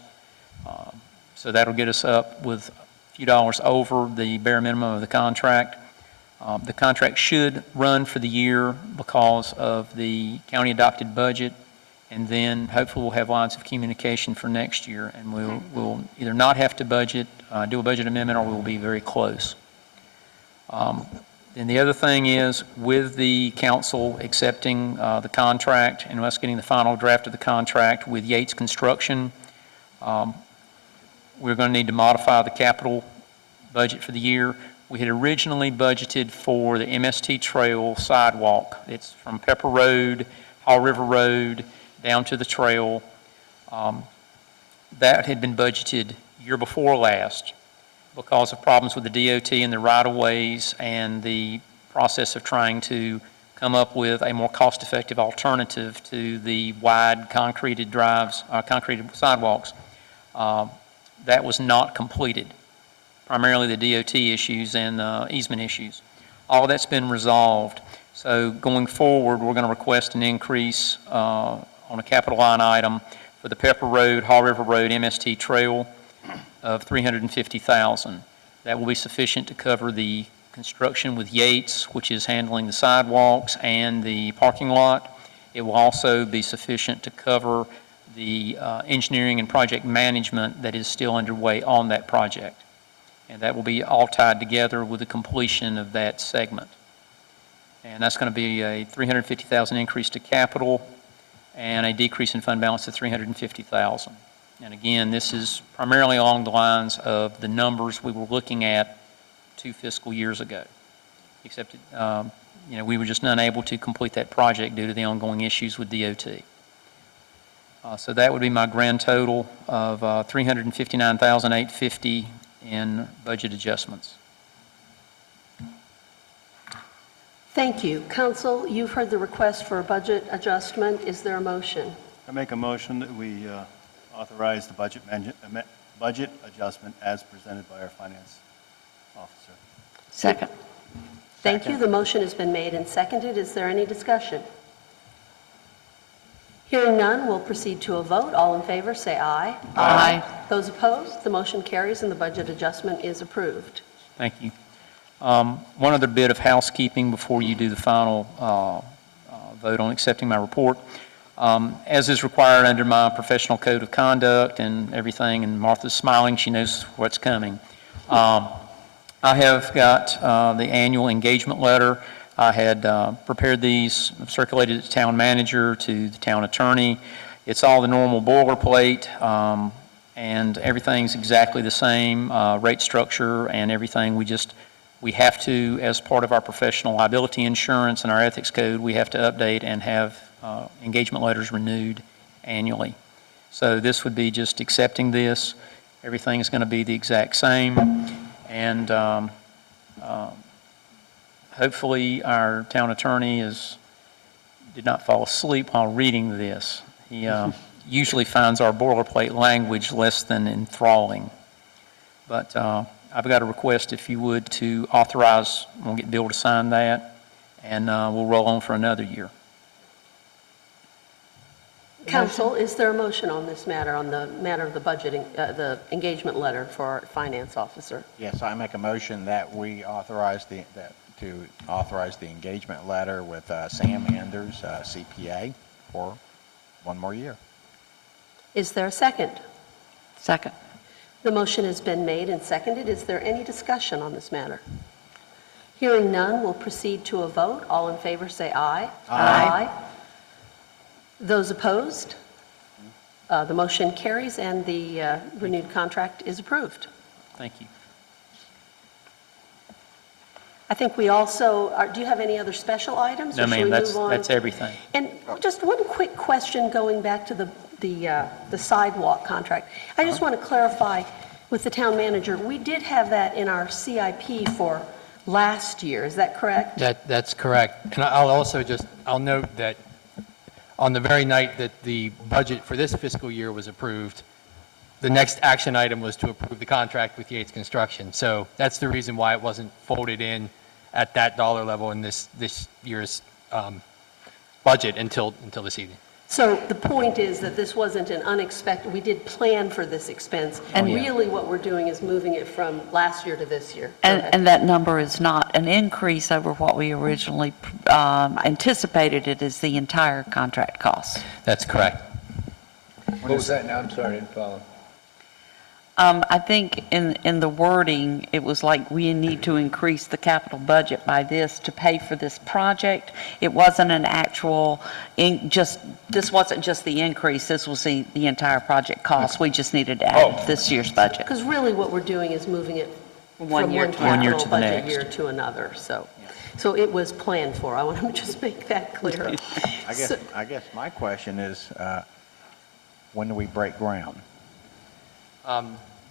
So that'll get us up with a few dollars over the bare minimum of the contract. The contract should run for the year because of the county adopted budget, and then hopefully we'll have lines of communication for next year, and we'll either not have to do a budget amendment, or we'll be very close. And the other thing is, with the council accepting the contract and us getting the final draft of the contract with Yates Construction, we're going to need to modify the capital budget for the year. We had originally budgeted for the MST Trail sidewalk. It's from Pepper Road, Hall River Road, down to the trail. That had been budgeted year before last because of problems with the DOT and the right-of-ways and the process of trying to come up with a more cost-effective alternative to the wide concreted drives, concreted sidewalks. That was not completed, primarily the DOT issues and easement issues. All that's been resolved. So going forward, we're going to request an increase on a capital line item for the Pepper Road, Hall River Road, MST Trail of $350,000. That will be sufficient to cover the construction with Yates, which is handling the sidewalks and the parking lot. It will also be sufficient to cover the engineering and project management that is still underway on that project. And that will be all tied together with the completion of that segment. And that's going to be a $350,000 increase to capital and a decrease in fund balance of $350,000. And again, this is primarily along the lines of the numbers we were looking at 2 fiscal years ago, except we were just unable to complete that project due to the ongoing issues with DOT. So that would be my grand total of $359,850 in budget adjustments. Thank you. Council, you've heard the request for a budget adjustment. Is there a motion? I make a motion that we authorize the budget adjustment as presented by our finance officer. Second. Thank you. The motion has been made and seconded. Is there any discussion? Hearing none, we'll proceed to a vote. All in favor, say aye. Aye. Those opposed, the motion carries and the budget adjustment is approved. Thank you. One other bit of housekeeping before you do the final vote on accepting my report. As is required under my professional code of conduct and everything, and Martha's smiling, she knows what's coming. I have got the annual engagement letter. I had prepared these, circulated it to town manager, to the town attorney. It's all the normal boilerplate, and everything's exactly the same, rate structure and everything. We have to, as part of our professional liability insurance and our ethics code, we have to update and have engagement letters renewed annually. So this would be just accepting this. Everything is going to be the exact same. And hopefully our town attorney did not fall asleep while reading this. He usually finds our boilerplate language less than enthralling. But I've got a request, if you would, to authorize, we'll get Bill to sign that, and we'll roll on for another year. Council, is there a motion on this matter, on the matter of the budgeting, the engagement letter for our finance officer? Yes, I make a motion that we authorize to authorize the engagement letter with Sam Anders, CPA, for 1 more year. Is there a second? Second. The motion has been made and seconded. Is there any discussion on this matter? Hearing none, we'll proceed to a vote. All in favor, say aye. Aye. Those opposed? The motion carries and the renewed contract is approved. Thank you. I think we also, do you have any other special items? No, or shall ma'am, we move on? that's everything. And just one quick question going back to the sidewalk contract. I just want to clarify with the town manager, we did have that in our CIP for last year, is that correct? That's correct. And I'll note that on the very night that the budget for this fiscal year was approved, the next action item was to approve the contract with Yates Construction. So that's the reason why it wasn't folded in at that dollar level in this year's budget until this evening. So the point is that this wasn't an unexpected, we did plan for this expense, and really what we're doing is moving it from last year to this year. And that number is not an increase over what we originally anticipated. It is the entire contract cost. That's correct. What was that now? I'm sorry, I didn't follow. I think in the wording, it was like we need to increase the capital budget by this to pay for this project. It wasn't an actual, this wasn't just the increase, this was the entire project cost. We just needed to add this year's budget. Because really what we're doing is moving it One year one to one year capital to the budget next. year to another, so it was planned for. I want to just make that clear. I guess my question is, when do we break ground?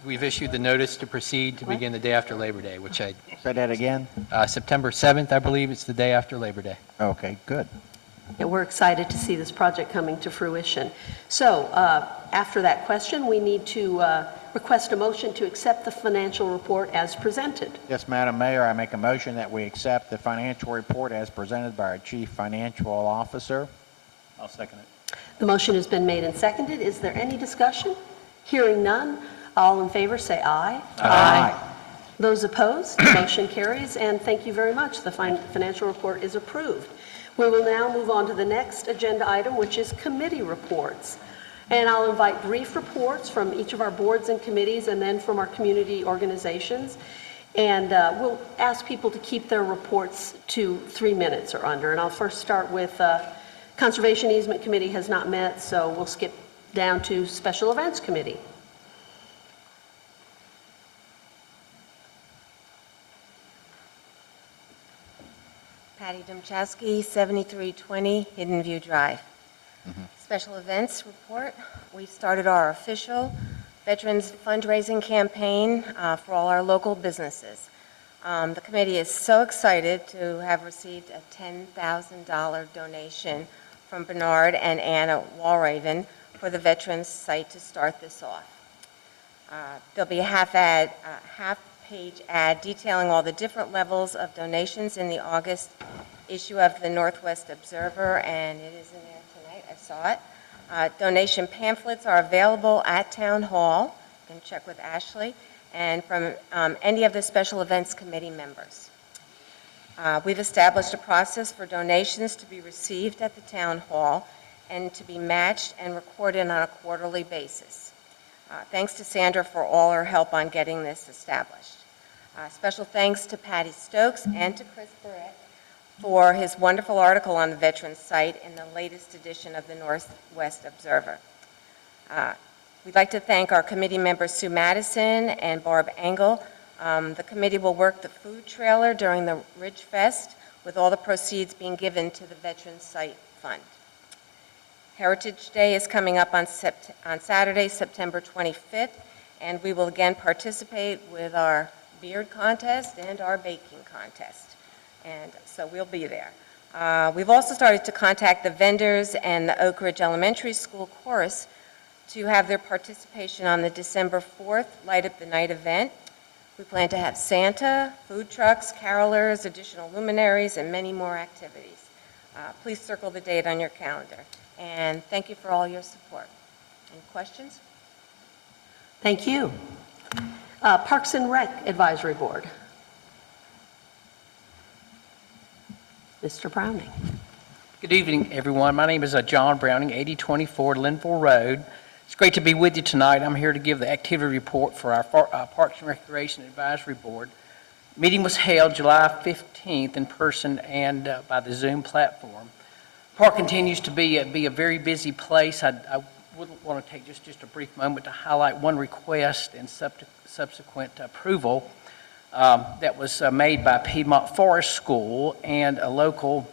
We've issued the notice to proceed to begin the day after Labor Day, which Say that again? September 7th, I believe, it's the day after Labor Day. Okay, good. Yeah, we're excited to see this project coming to fruition. So, after that question, we need to request a motion to accept the financial report as presented. Yes, Madam Mayor, I make a motion that we accept the financial report as presented by our Chief Financial Officer. I'll second it. The motion has been made and seconded. Is there any discussion? Hearing none, all in favor say aye. Aye. Those opposed, the motion carries, and thank you very much. The financial report is approved. We will now move on to the next agenda item, which is committee reports. And I'll invite brief reports from each of our boards and committees and then from our community organizations. And we'll ask people to keep their reports to 3 minutes or under. And I'll first start with Conservation Easement Committee has not met, so we'll skip down to Special Events Committee. Patty Domchowski, 7320 Hidden View Drive. Special events report. We started our official Veterans fundraising campaign for all our local businesses. The committee is so excited to have received a $10,000 donation from Bernard and Anna Walraven for the Veterans site to start this off. There'll be a half-page ad detailing all the different levels of donations in the August issue of the Northwest Observer, and it is in there tonight. I saw it. Donation pamphlets are available at Town Hall. You can check with Ashley, and from any of the Special Events Committee members. We've established a process for donations to be received at the Town Hall and to be matched and recorded on a quarterly basis. Thanks to Sandra for all her help on getting this established. Special thanks to Patty Stokes and to Chris Barrett for his wonderful article on the Veterans site in the latest edition of the Northwest Observer. We'd like to thank our committee members Sue Madison and Barb Engel. The committee will work the food trailer during the Ridge Fest, with all the proceeds being given to the Veterans Site Fund. Heritage Day is coming up on Saturday, September 25th, and we will again participate with our beard contest and our baking contest. And so we'll be there. We've also started to contact the vendors and the Oak Ridge Elementary School chorus to have their participation on the December 4th Light Up the Night event. We plan to have Santa, food trucks, carolers, additional luminaries, and many more activities. Please circle the date on your calendar. And thank you for all your support. Any questions? Thank you. Parks and Rec Advisory Board. Mr. Browning. Good evening, everyone. My name is John Browning, 8024 Linville Road. It's great to be with you tonight. I'm here to give the activity report for our Parks and Recreation Advisory Board. Meeting was held July 15th in person and by the Zoom platform. Park continues to be a very busy place. I would want to take just a brief moment to highlight one request and subsequent approval that was made by Piedmont Forest School and a local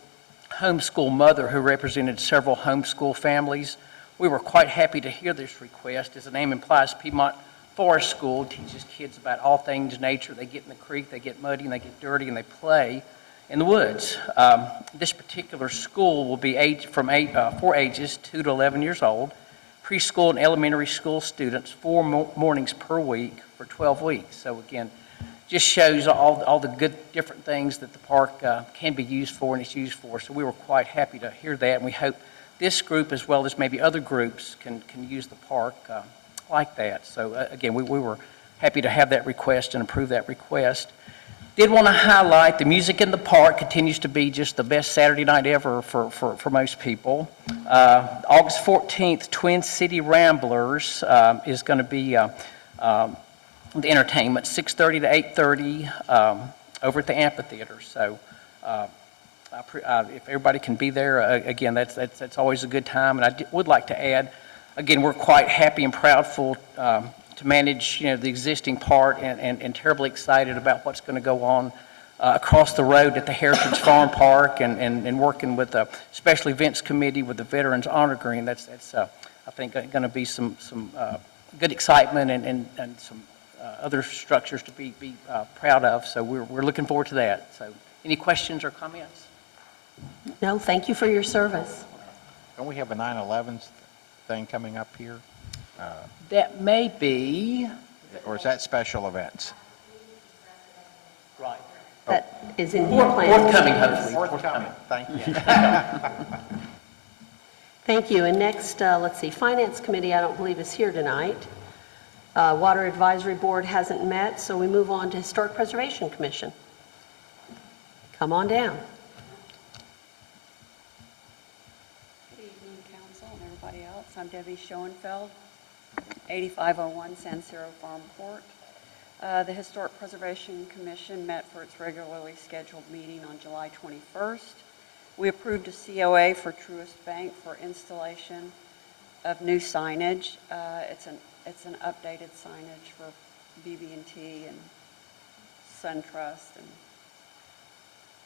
homeschool mother who represented several homeschool families. We were quite happy to hear this request. As the name implies, Piedmont Forest School teaches kids about all things nature. They get in the creek, they get muddy, and they get dirty, and they play in the woods. This particular school will be for ages 2 to 11 years old, preschool and elementary school students, 4 mornings per week for 12 weeks. So again, just shows all the good different things that the park can be used for and it's used for. So we were quite happy to hear that, and we hope this group, as well as maybe other groups, can use the park like that. So again, we were happy to have that request and approve that request. Did want to highlight the music in the park continues to be just the best Saturday night ever for most people. August 14th, Twin City Ramblers is going to be the entertainment, 6:30 to 8:30 over at the amphitheater. So if everybody can be there, again, that's always a good time. And I would like to add, again, we're quite happy and proudful to manage, the existing part and terribly excited about what's going to go on across the road at the Heritage Farm Park and working with the Special Events Committee with the Veterans Honor Green. That's I think, going to be some good excitement and some other structures to be proud of. So we're looking forward to that. So any questions or comments? No, thank you for your service. Don't we have a 9/11 thing coming up here? That may be. Or is that special events? Right. That is in your plan. Forthcoming, hopefully. Forthcoming, thank you. Thank you. And next, let's see, Finance Committee, I don't believe is here tonight. Water Advisory Board hasn't met, so we move on to Historic Preservation Commission. Come on down. Good evening, council and everybody else. I'm Debbie Schoenfeld, 8501 San Siro Farm Court. The Historic Preservation Commission met for its regularly scheduled meeting on July 21st. We approved a COA for Truist Bank for installation of new signage. It's an updated signage for BB&T and SunTrust, and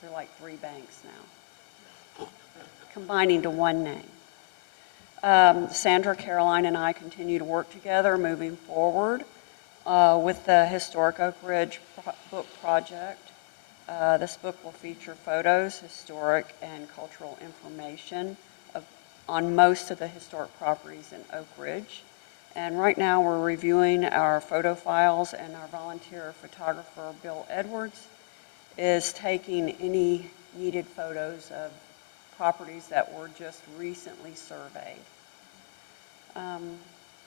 they're like 3 banks now, combining to one name. Sandra, Caroline, and I continue to work together moving forward with the Historic Oak Ridge book project. This book will feature photos, historic, and cultural information on most of the historic properties in Oak Ridge. And right now, we're reviewing our photo files, and our volunteer photographer, Bill Edwards, is taking any needed photos of properties that were just recently surveyed.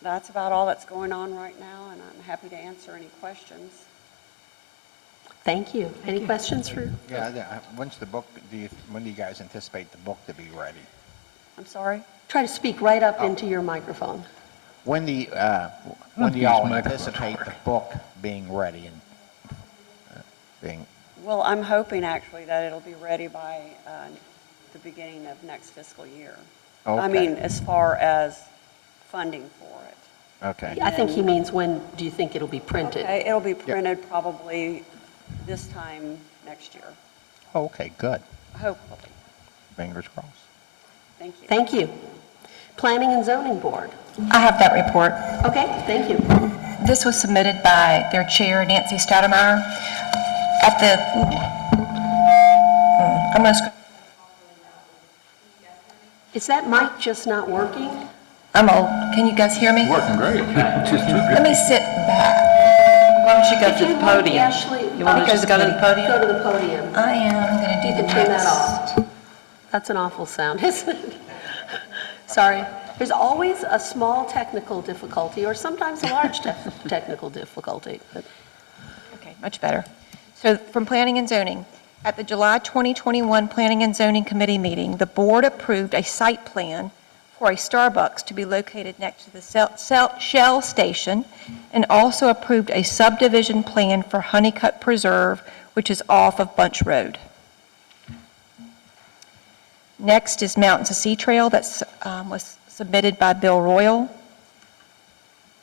That's about all that's going on right now, and I'm happy to answer any questions. Thank you. Any questions for? Yeah, when's the book, when do you guys anticipate the book to be ready? I'm sorry? Try to speak right up into your microphone. When do y'all anticipate the book being ready and being? Well, I'm hoping actually that it'll be ready by the beginning of next fiscal year. Okay. I mean, as far as funding for it. Okay. I think he means when do you think it'll be printed? Okay, it'll be printed probably this time next year, Oh, okay, good. hopefully. Fingers crossed. Thank you. Thank you. Planning and Zoning Board. I have that report. Okay, thank you. This was submitted by their chair, Nancy Stoudemire. At the, I'm going to, Is that mic just not working? I'm old. Can you guys hear me? Working great. Let me sit back. Why don't you go If to you the would, podium? Ashley, You want to just go to the podium? Go to the podium. I am going to You do can the turn that next. off. That's an awful sound, isn't it? Sorry. There's always a small technical difficulty, or sometimes a large technical difficulty. But Okay, much better. So from Planning and Zoning, at the July 2021 Planning and Zoning Committee meeting, the board approved a site plan for a Starbucks to be located next to the Shell Station, and also approved a subdivision plan for Honeycutt Preserve, which is off of Bunch Road. Next is Mountains to Sea Trail that was submitted by Bill Royal.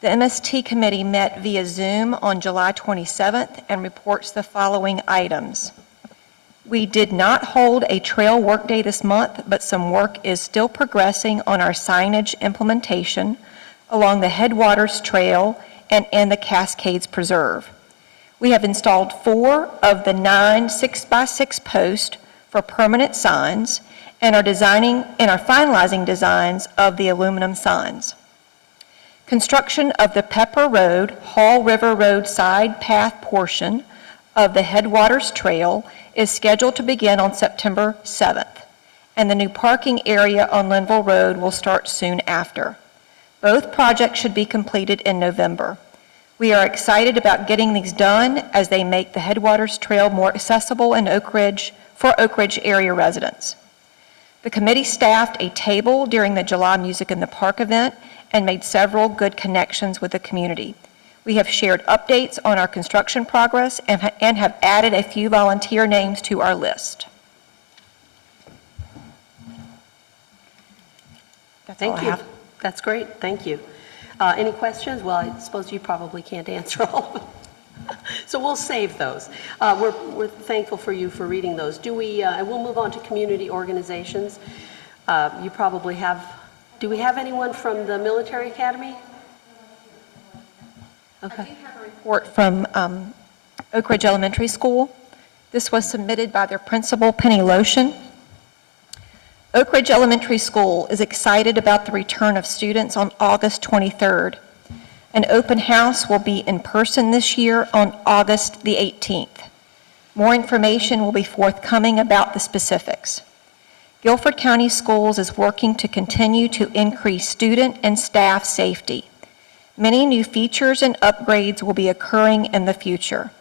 The MST committee met via Zoom on July 27th and reports the following items. We did not hold a trail workday this month, but some work is still progressing on our signage implementation along the Headwaters Trail and the Cascades Preserve. We have installed 4 of the 9 6x6 posts for permanent signs and are finalizing designs of the aluminum signs. Construction of the Pepper Road, Hall River Road side path portion of the Headwaters Trail is scheduled to begin on September 7th, and the new parking area on Linville Road will start soon after. Both projects should be completed in November. We are excited about getting these done as they make the Headwaters Trail more accessible in for Oak Ridge area residents. The committee staffed a table during the July Music in the Park event and made several good connections with the community. We have shared updates on our construction progress and have added a few volunteer names to our list. That's all I Thank you. have. That's great. Thank you. Any questions? Well, I suppose you probably can't answer all of them. So we'll save those. We're thankful for you for reading those. Do we, and we'll move on to community organizations. You probably have, do we have anyone from the military academy? Okay. Report from Oak Ridge Elementary School. This was submitted by their principal, Penny Lotion. Oak Ridge Elementary School is excited about the return of students on August 23rd. An open house will be in person this year on August the 18th. More information will be forthcoming about the specifics. Guilford County Schools is working to continue to increase student and staff safety. Many new features and upgrades will be occurring in the future.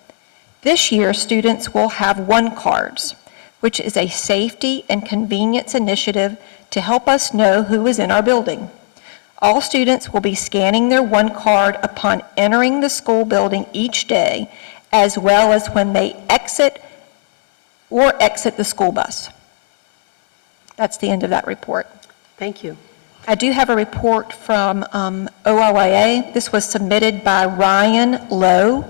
This year, students will have One Cards, which is a safety and convenience initiative to help us know who is in our building. All students will be scanning their One Card upon entering the school building each day, as well as when they exit the school bus. That's the end of that report. Thank you. I do have a report from OLYA. This was submitted by Ryan Lowe,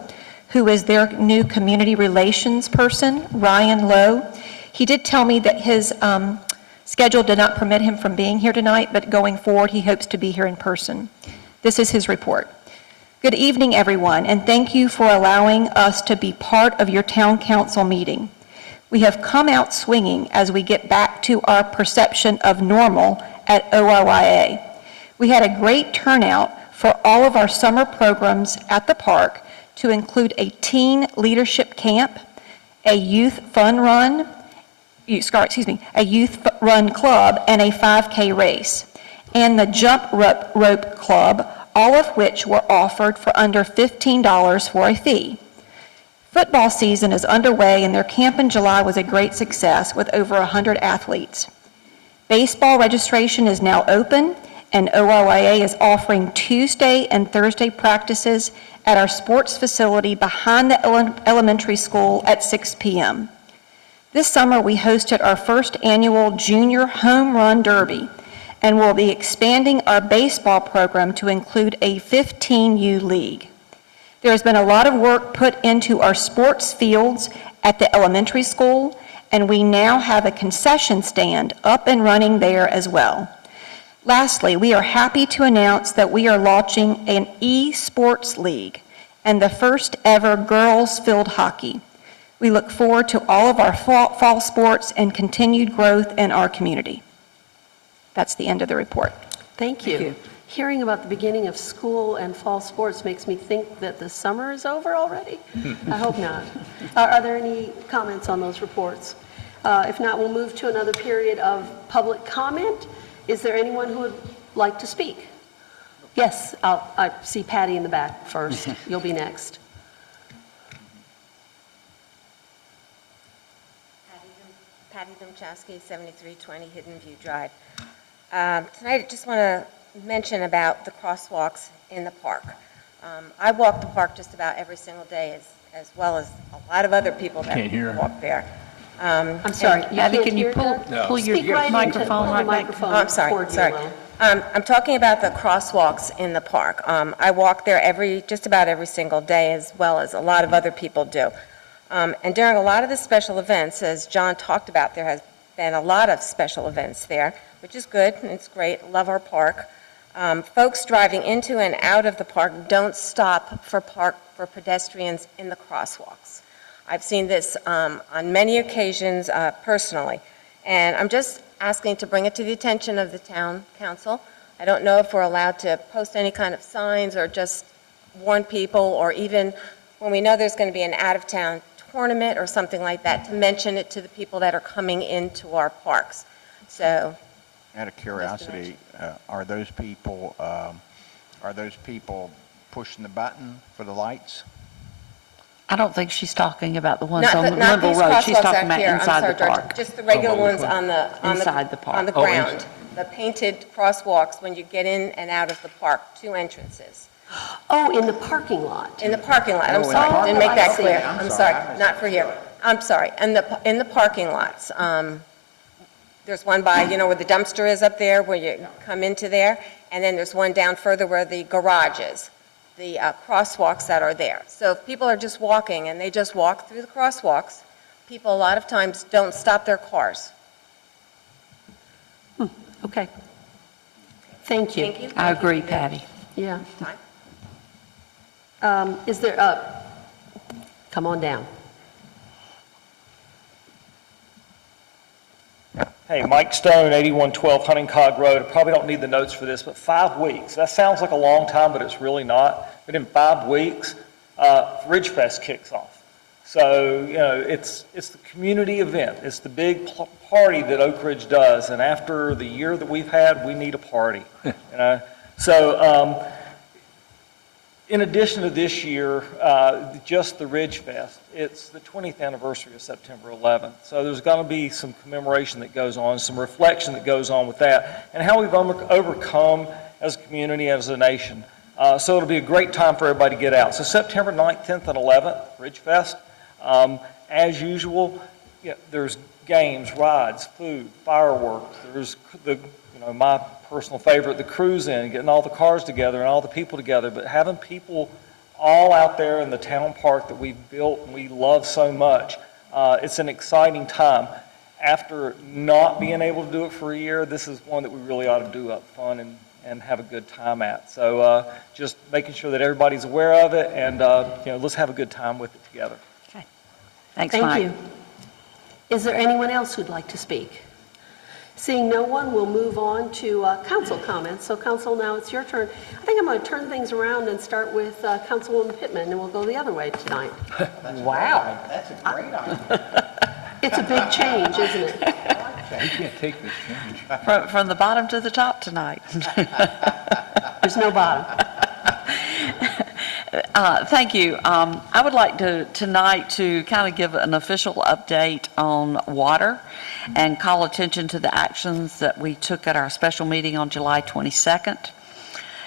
who is their new community relations person, Ryan Lowe. He did tell me that his schedule did not permit him from being here tonight, but going forward, he hopes to be here in person. This is his report. Good evening, everyone, and thank you for allowing us to be part of your town council meeting. We have come out swinging as we get back to our perception of normal at OLYA. We had a great turnout for all of our summer programs at the park, to include a teen leadership camp, a youth run club, and a 5K race, and the jump rope club, all of which were offered for under $15 for a fee. Football season is underway, and their camp in July was a great success with over 100 athletes. Baseball registration is now open, and OLYA is offering Tuesday and Thursday practices at our sports facility behind the elementary school at 6 p.m. This summer, we hosted our first annual Junior Home Run Derby, and we'll be expanding our baseball program to include a 15U league. There has been a lot of work put into our sports fields at the elementary school, and we now have a concession stand up and running there as well. Lastly, we are happy to announce that we are launching an e-sports league and the first ever girls field hockey. We look forward to all of our fall sports and continued growth in our community. That's the end of the report. Thank you. Hearing about the beginning of school and fall sports makes me think that the summer is over already. I hope not. Are there any comments on those reports? If not, we'll move to another period of public comment. Is there anyone who would like to speak? Yes, I see Patty in the back first. You'll be next. Patty Domchowski, 7320 Hidden View Drive. Tonight, I just want to mention about the crosswalks in the park. I walk the park just about every single day, as well as a lot of other people that Can't hear. walk there. I'm sorry, Abby, can you pull Speak your right microphone into right the back? microphone Oh, I'm sorry, toward you, sorry. Will. I'm talking about the crosswalks in the park. I walk there just about every single day, as well as a lot of other people do. And during a lot of the special events, as John talked about, there has been a lot of special events there, which is good, and it's great. Love our park. Folks driving into and out of the park don't stop for pedestrians in the crosswalks. I've seen this on many occasions personally, and I'm just asking to bring it to the attention of the town council. I don't know if we're allowed to post any kind of signs or just warn people, or even when we know there's going to be an out-of-town tournament or something like that, to mention it to the people that are coming into our parks. So, Out of curiosity, are those people pushing the button for the lights? I don't think she's talking about the ones not on not Linville these Road. She's crosswalks talking out about here. I'm inside sorry, the George, park. just the regular ones Inside the park. on the Oh, ground. inside. The painted crosswalks when you get in and out of the park, 2 entrances. Oh, in the parking lot. In the parking lot, I'm Oh, in the sorry, parking didn't make lot. that I see. clear. I'm I'm sorry, sorry, I missed not for here. I'm sorry, in the parking lots. There's one by, where the dumpster is up there, where you come into there, and then there's one down further where the garage is, the crosswalks that are there. So if people are just walking and they just walk through the crosswalks, people a lot of times don't stop their cars. Okay. Thank you. Thank you. I agree, Patty. Yeah. Time. Is there, come on down. Hey, Mike Stone, 8112 Huntingcog Road. I probably don't need the notes for this, but 5 weeks. That sounds like a long time, but it's really not. But in 5 weeks, Ridge Fest kicks off. So, you know, it's the community event. It's the big party that Oak Ridge does. And after the year that we've had, we need a party. You know? So, in addition to this year, just the Ridge Fest, it's the 20th anniversary of September 11th. So there's going to be some commemoration that goes on, some reflection that goes on with that, and how we've overcome as a community, as a nation. So it'll be a great time for everybody to get out. So September 9th, 10th, and 11th, Ridge Fest. As usual, there's games, rides, food, fireworks. There's my personal favorite, the cruise in, getting all the cars together and all the people together, but having people all out there in the town park that we've built and we love so much, it's an exciting time. After not being able to do it for a year, this is one that we really ought to do up fun and have a good time at. So just making sure that everybody's aware of it, and let's have a good time with it together. Okay. Thanks, Thank Mike. you. Is there anyone else who'd like to speak? Seeing no one, we'll move on to council comments. So council, now it's your turn. I think I'm going to turn things around and start with Councilwoman Pittman, and we'll go the other way tonight. Wow. That's a great idea. It's a big change, isn't it? You can't take this change. From the bottom to the top tonight. There's no bottom. Thank you. I would like tonight to kind of give an official update on water and call attention to the actions that we took at our special meeting on July 22nd.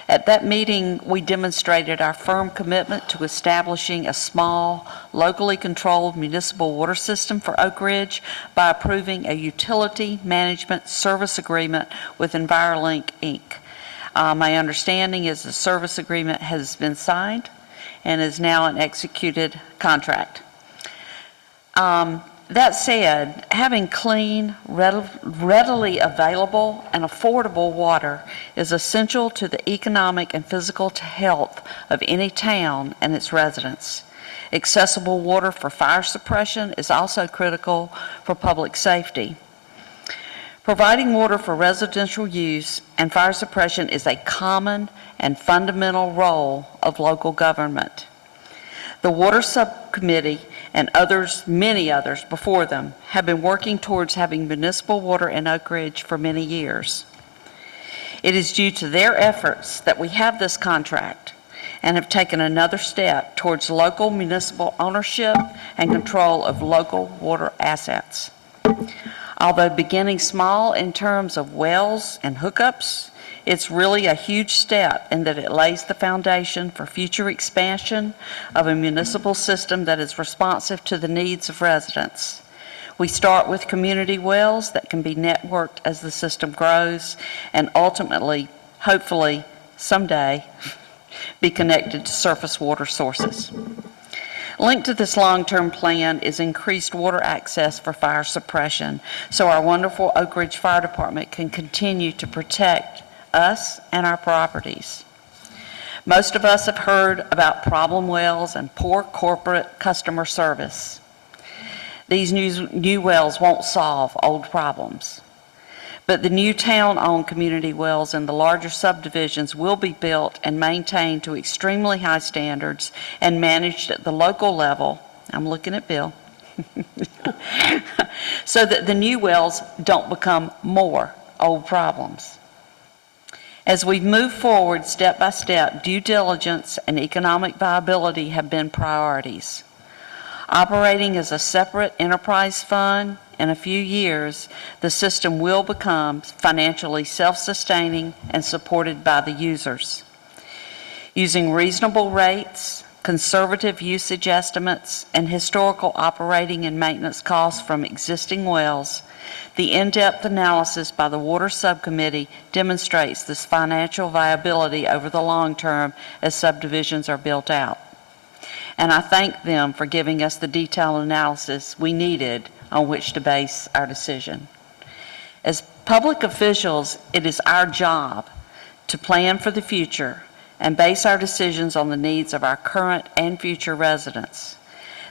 At that meeting, we demonstrated our firm commitment to establishing a small, locally controlled municipal water system for Oak Ridge by approving a utility management service agreement with EnviroLink, Inc. My understanding is the service agreement has been signed and is now an executed contract. That said, having clean, readily available, and affordable water is essential to the economic and physical health of any town and its residents. Accessible water for fire suppression is also critical for public safety. Providing water for residential use and fire suppression is a common and fundamental role of local government. The Water Subcommittee and many others before them, have been working towards having municipal water in Oak Ridge for many years. It is due to their efforts that we have this contract and have taken another step towards local municipal ownership and control of local water assets. Although beginning small in terms of wells and hookups, it's really a huge step in that it lays the foundation for future expansion of a municipal system that is responsive to the needs of residents. We start with community wells that can be networked as the system grows and ultimately, hopefully, someday, be connected to surface water sources. Linked to this long-term plan is increased water access for fire suppression, so our wonderful Oak Ridge Fire Department can continue to protect us and our properties. Most of us have heard about problem wells and poor corporate customer service. These new wells won't solve old problems, but the new town-owned community wells in the larger subdivisions will be built and maintained to extremely high standards and managed at the local level. I'm looking at Bill. So that the new wells don't become more old problems. As we move forward step by step, due diligence and economic viability have been priorities. Operating as a separate enterprise fund, in a few years, the system will become financially self-sustaining and supported by the users. Using reasonable rates, conservative usage estimates, and historical operating and maintenance costs from existing wells, The in-depth analysis by the Water Subcommittee demonstrates this financial viability over the long term as subdivisions are built out. And I thank them for giving us the detailed analysis we needed on which to base our decision. As public officials, it is our job to plan for the future and base our decisions on the needs of our current and future residents.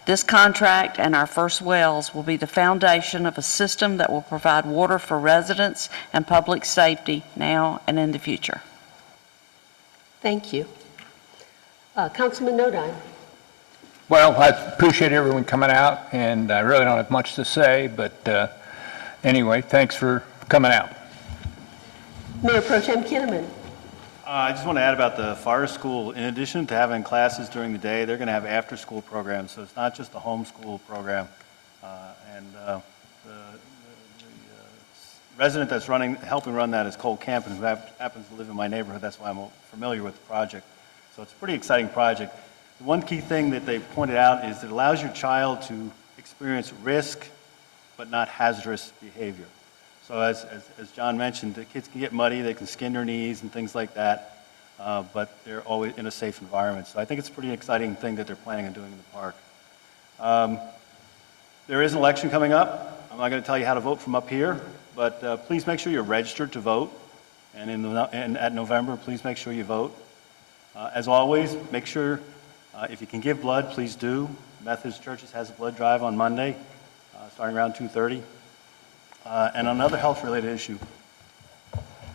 This contract and our first wells will be the foundation of a system that will provide water for residents and public safety now and in the future. Thank you. Councilman Nodine. Well, I appreciate everyone coming out, and I really don't have much to say, but anyway, thanks for coming out. Mayor Pro Tem Kinnaman. I just want to add about the fire school. In addition to having classes during the day, they're going to have after-school programs, so it's not just a homeschool program. The resident that's helping run that is Cole Campen, who happens to live in my neighborhood. That's why I'm familiar with the project. So it's a pretty exciting project. The one key thing that they pointed out is it allows your child to experience risk, but not hazardous behavior. So as John mentioned, the kids can get muddy, they can skin their knees and things like that, but they're always in a safe environment. So I think it's a pretty exciting thing that they're planning on doing in the park. There is an election coming up. I'm not going to tell you how to vote from up here, but please make sure you're registered to vote. And at November, please make sure you vote. As always, make sure if you can give blood, please do. Methodist Churches has a blood drive on Monday, starting around 2:30. And another health-related issue,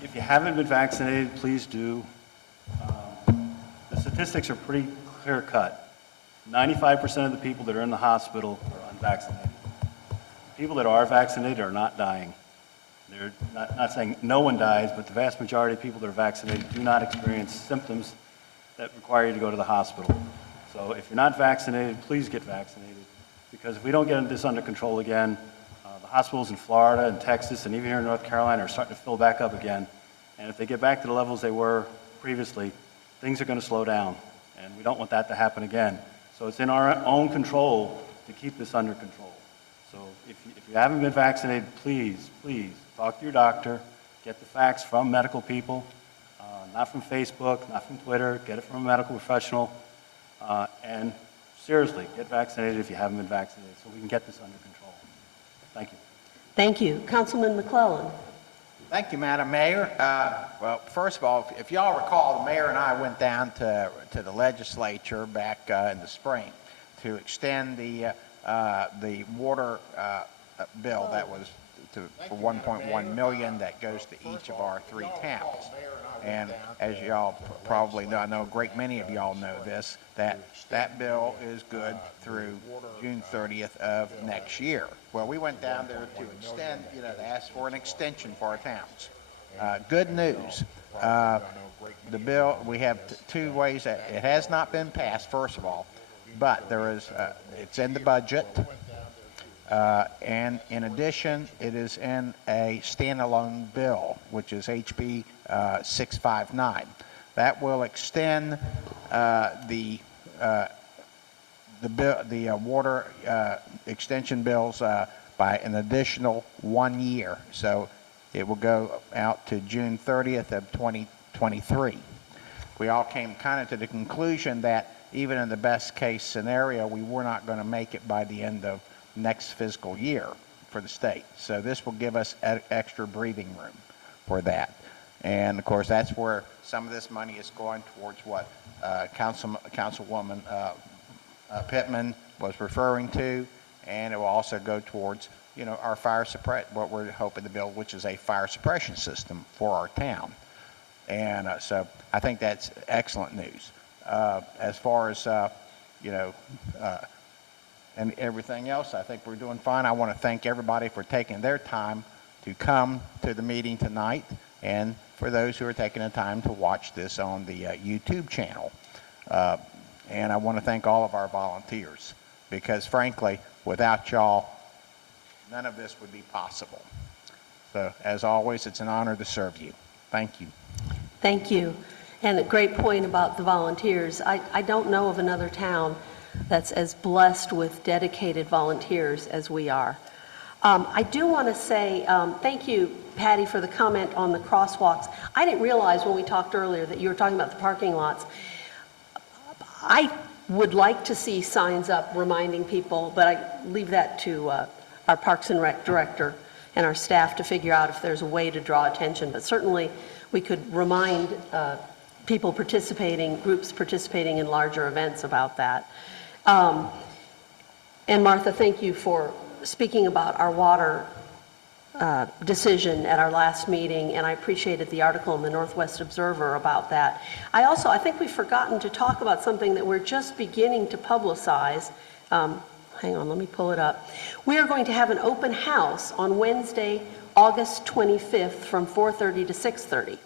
if you haven't been vaccinated, please do. The statistics are pretty clear-cut. 95% of the people that are in the hospital are unvaccinated. People that are vaccinated are not dying. They're not saying no one dies, but the vast majority of people that are vaccinated do not experience symptoms that require you to go to the hospital. So if you're not vaccinated, please get vaccinated, because if we don't get this under control again, the hospitals in Florida and Texas and even here in North Carolina are starting to fill back up again. And if they get back to the levels they were previously, things are going to slow down. And we don't want that to happen again. So it's in our own control to keep this under control. So if you haven't been vaccinated, please, please talk to your doctor, get the facts from medical people, not from Facebook, not from Twitter, get it from a medical professional. And seriously, get vaccinated if you haven't been vaccinated so we can get this under control. Thank you. Thank you. Councilman McClellan. Thank you, Madam Mayor. Well, first of all, if y'all recall, the mayor and I went down to the legislature back in the spring to extend the water bill that was for $1.1 million that goes to each of our 3 towns. And as y'all probably know, I know a great many of y'all know this, that bill is good through June 30th of next year. Well, we went down there to extend, to ask for an extension for our towns. Good news. The bill, we have 2 ways that it has not been passed, first of all, but there is, it's in the budget. And in addition, it is in a standalone bill, which is HB 659. That will extend the water extension bills by an additional 1 year. So it will go out to June 30th of 2023. We all came kind of to the conclusion that even in the best case scenario, we were not going to make it by the end of next fiscal year for the state. So this will give us extra breathing room for that. And of course, that's where some of this money is going towards what Councilwoman Pittman was referring to, and it will also go towards, our fire suppression, what we're hoping to build, which is a fire suppression system for our town. And so I think that's excellent news. As far as, and everything else, I think we're doing fine. I want to thank everybody for taking their time to come to the meeting tonight, and for those who are taking the time to watch this on the YouTube channel. And I want to thank all of our volunteers, because frankly, without y'all, none of this would be possible. So as always, it's an honor to serve you. Thank you. Thank you. And a great point about the volunteers. I don't know of another town that's as blessed with dedicated volunteers as we are. I do want to say thank you, Patty, for the comment on the crosswalks. I didn't realize when we talked earlier that you were talking about the parking lots. I would like to see signs up reminding people, but I leave that to our Parks and Rec director and our staff to figure out if there's a way to draw attention. But certainly, we could remind people participating, groups participating in larger events about that. And Martha, thank you for speaking about our water decision at our last meeting, and I appreciated the article in the Northwest Observer about that. I think we've forgotten to talk about something that we're just beginning to publicize. Hang on, let me pull it up. We are going to have an open house on Wednesday, August 25th from 4:30 to 6:30.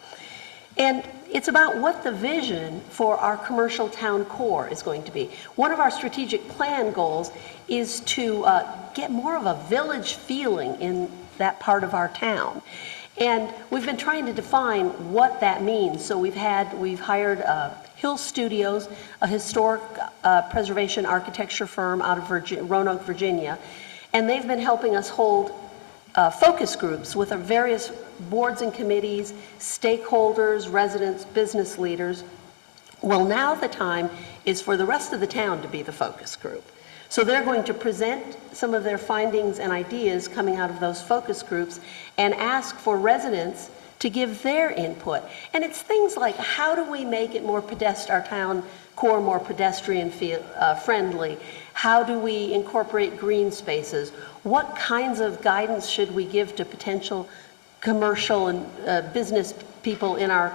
And it's about what the vision for our commercial town core is going to be. One of our strategic plan goals is to get more of a village feeling in that part of our town. And we've been trying to define what that means. So we've hired Hill Studios, a historic preservation architecture firm out of Roanoke, Virginia. And they've been helping us hold focus groups with our various boards and committees, stakeholders, residents, business leaders. Well, now the time is for the rest of the town to be the focus group. So they're going to present some of their findings and ideas coming out of those focus groups and ask for residents to give their input. And it's things like, how do we make it more our town core more pedestrian friendly? How do we incorporate green spaces? What kinds of guidance should we give to potential commercial and business people in our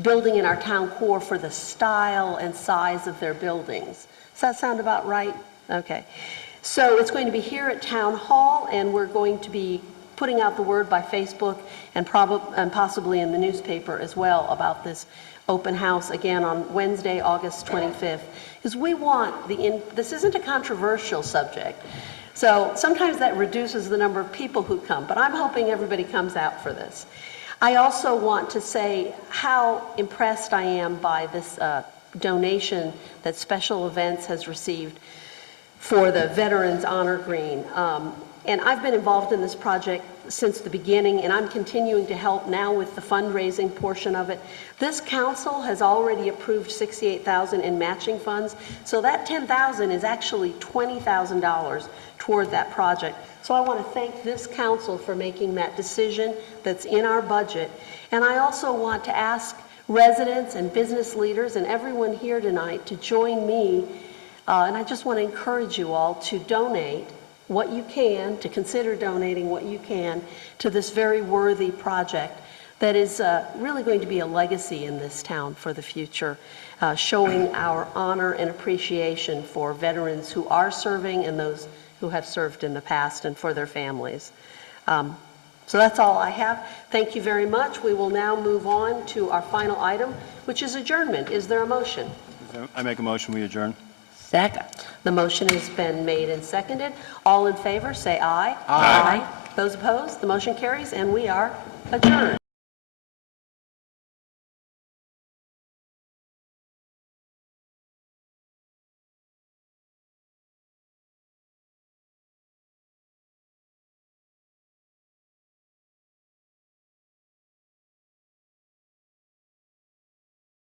building in our town core for the style and size of their buildings? Does that sound about right? Okay. So it's going to be here at Town Hall, and we're going to be putting out the word by Facebook and possibly in the newspaper as well about this open house again on Wednesday, August 25th, because we want this isn't a controversial subject. So sometimes that reduces the number of people who come, but I'm hoping everybody comes out for this. I also want to say how impressed I am by this donation that Special Events has received for the Veterans Honor Green. And I've been involved in this project since the beginning, and I'm continuing to help now with the fundraising portion of it. This council has already approved $68,000 in matching funds, so that $10,000 is actually $20,000 toward that project. So I want to thank this council for making that decision that's in our budget. And I also want to ask residents and business leaders and everyone here tonight to join me, and I just want to encourage you all to donate what you can, to consider donating what you can to this very worthy project that is really going to be a legacy in this town for the future, showing our honor and appreciation for veterans who are serving and those who have served in the past and for their families. So that's all I have. Thank you very much. We will now move on to our final item, which is adjournment. Is there a motion? I make a motion, we adjourn. Second. The motion has been made and seconded. All in favor, say aye. Aye. Those opposed, the motion carries, and we are adjourned.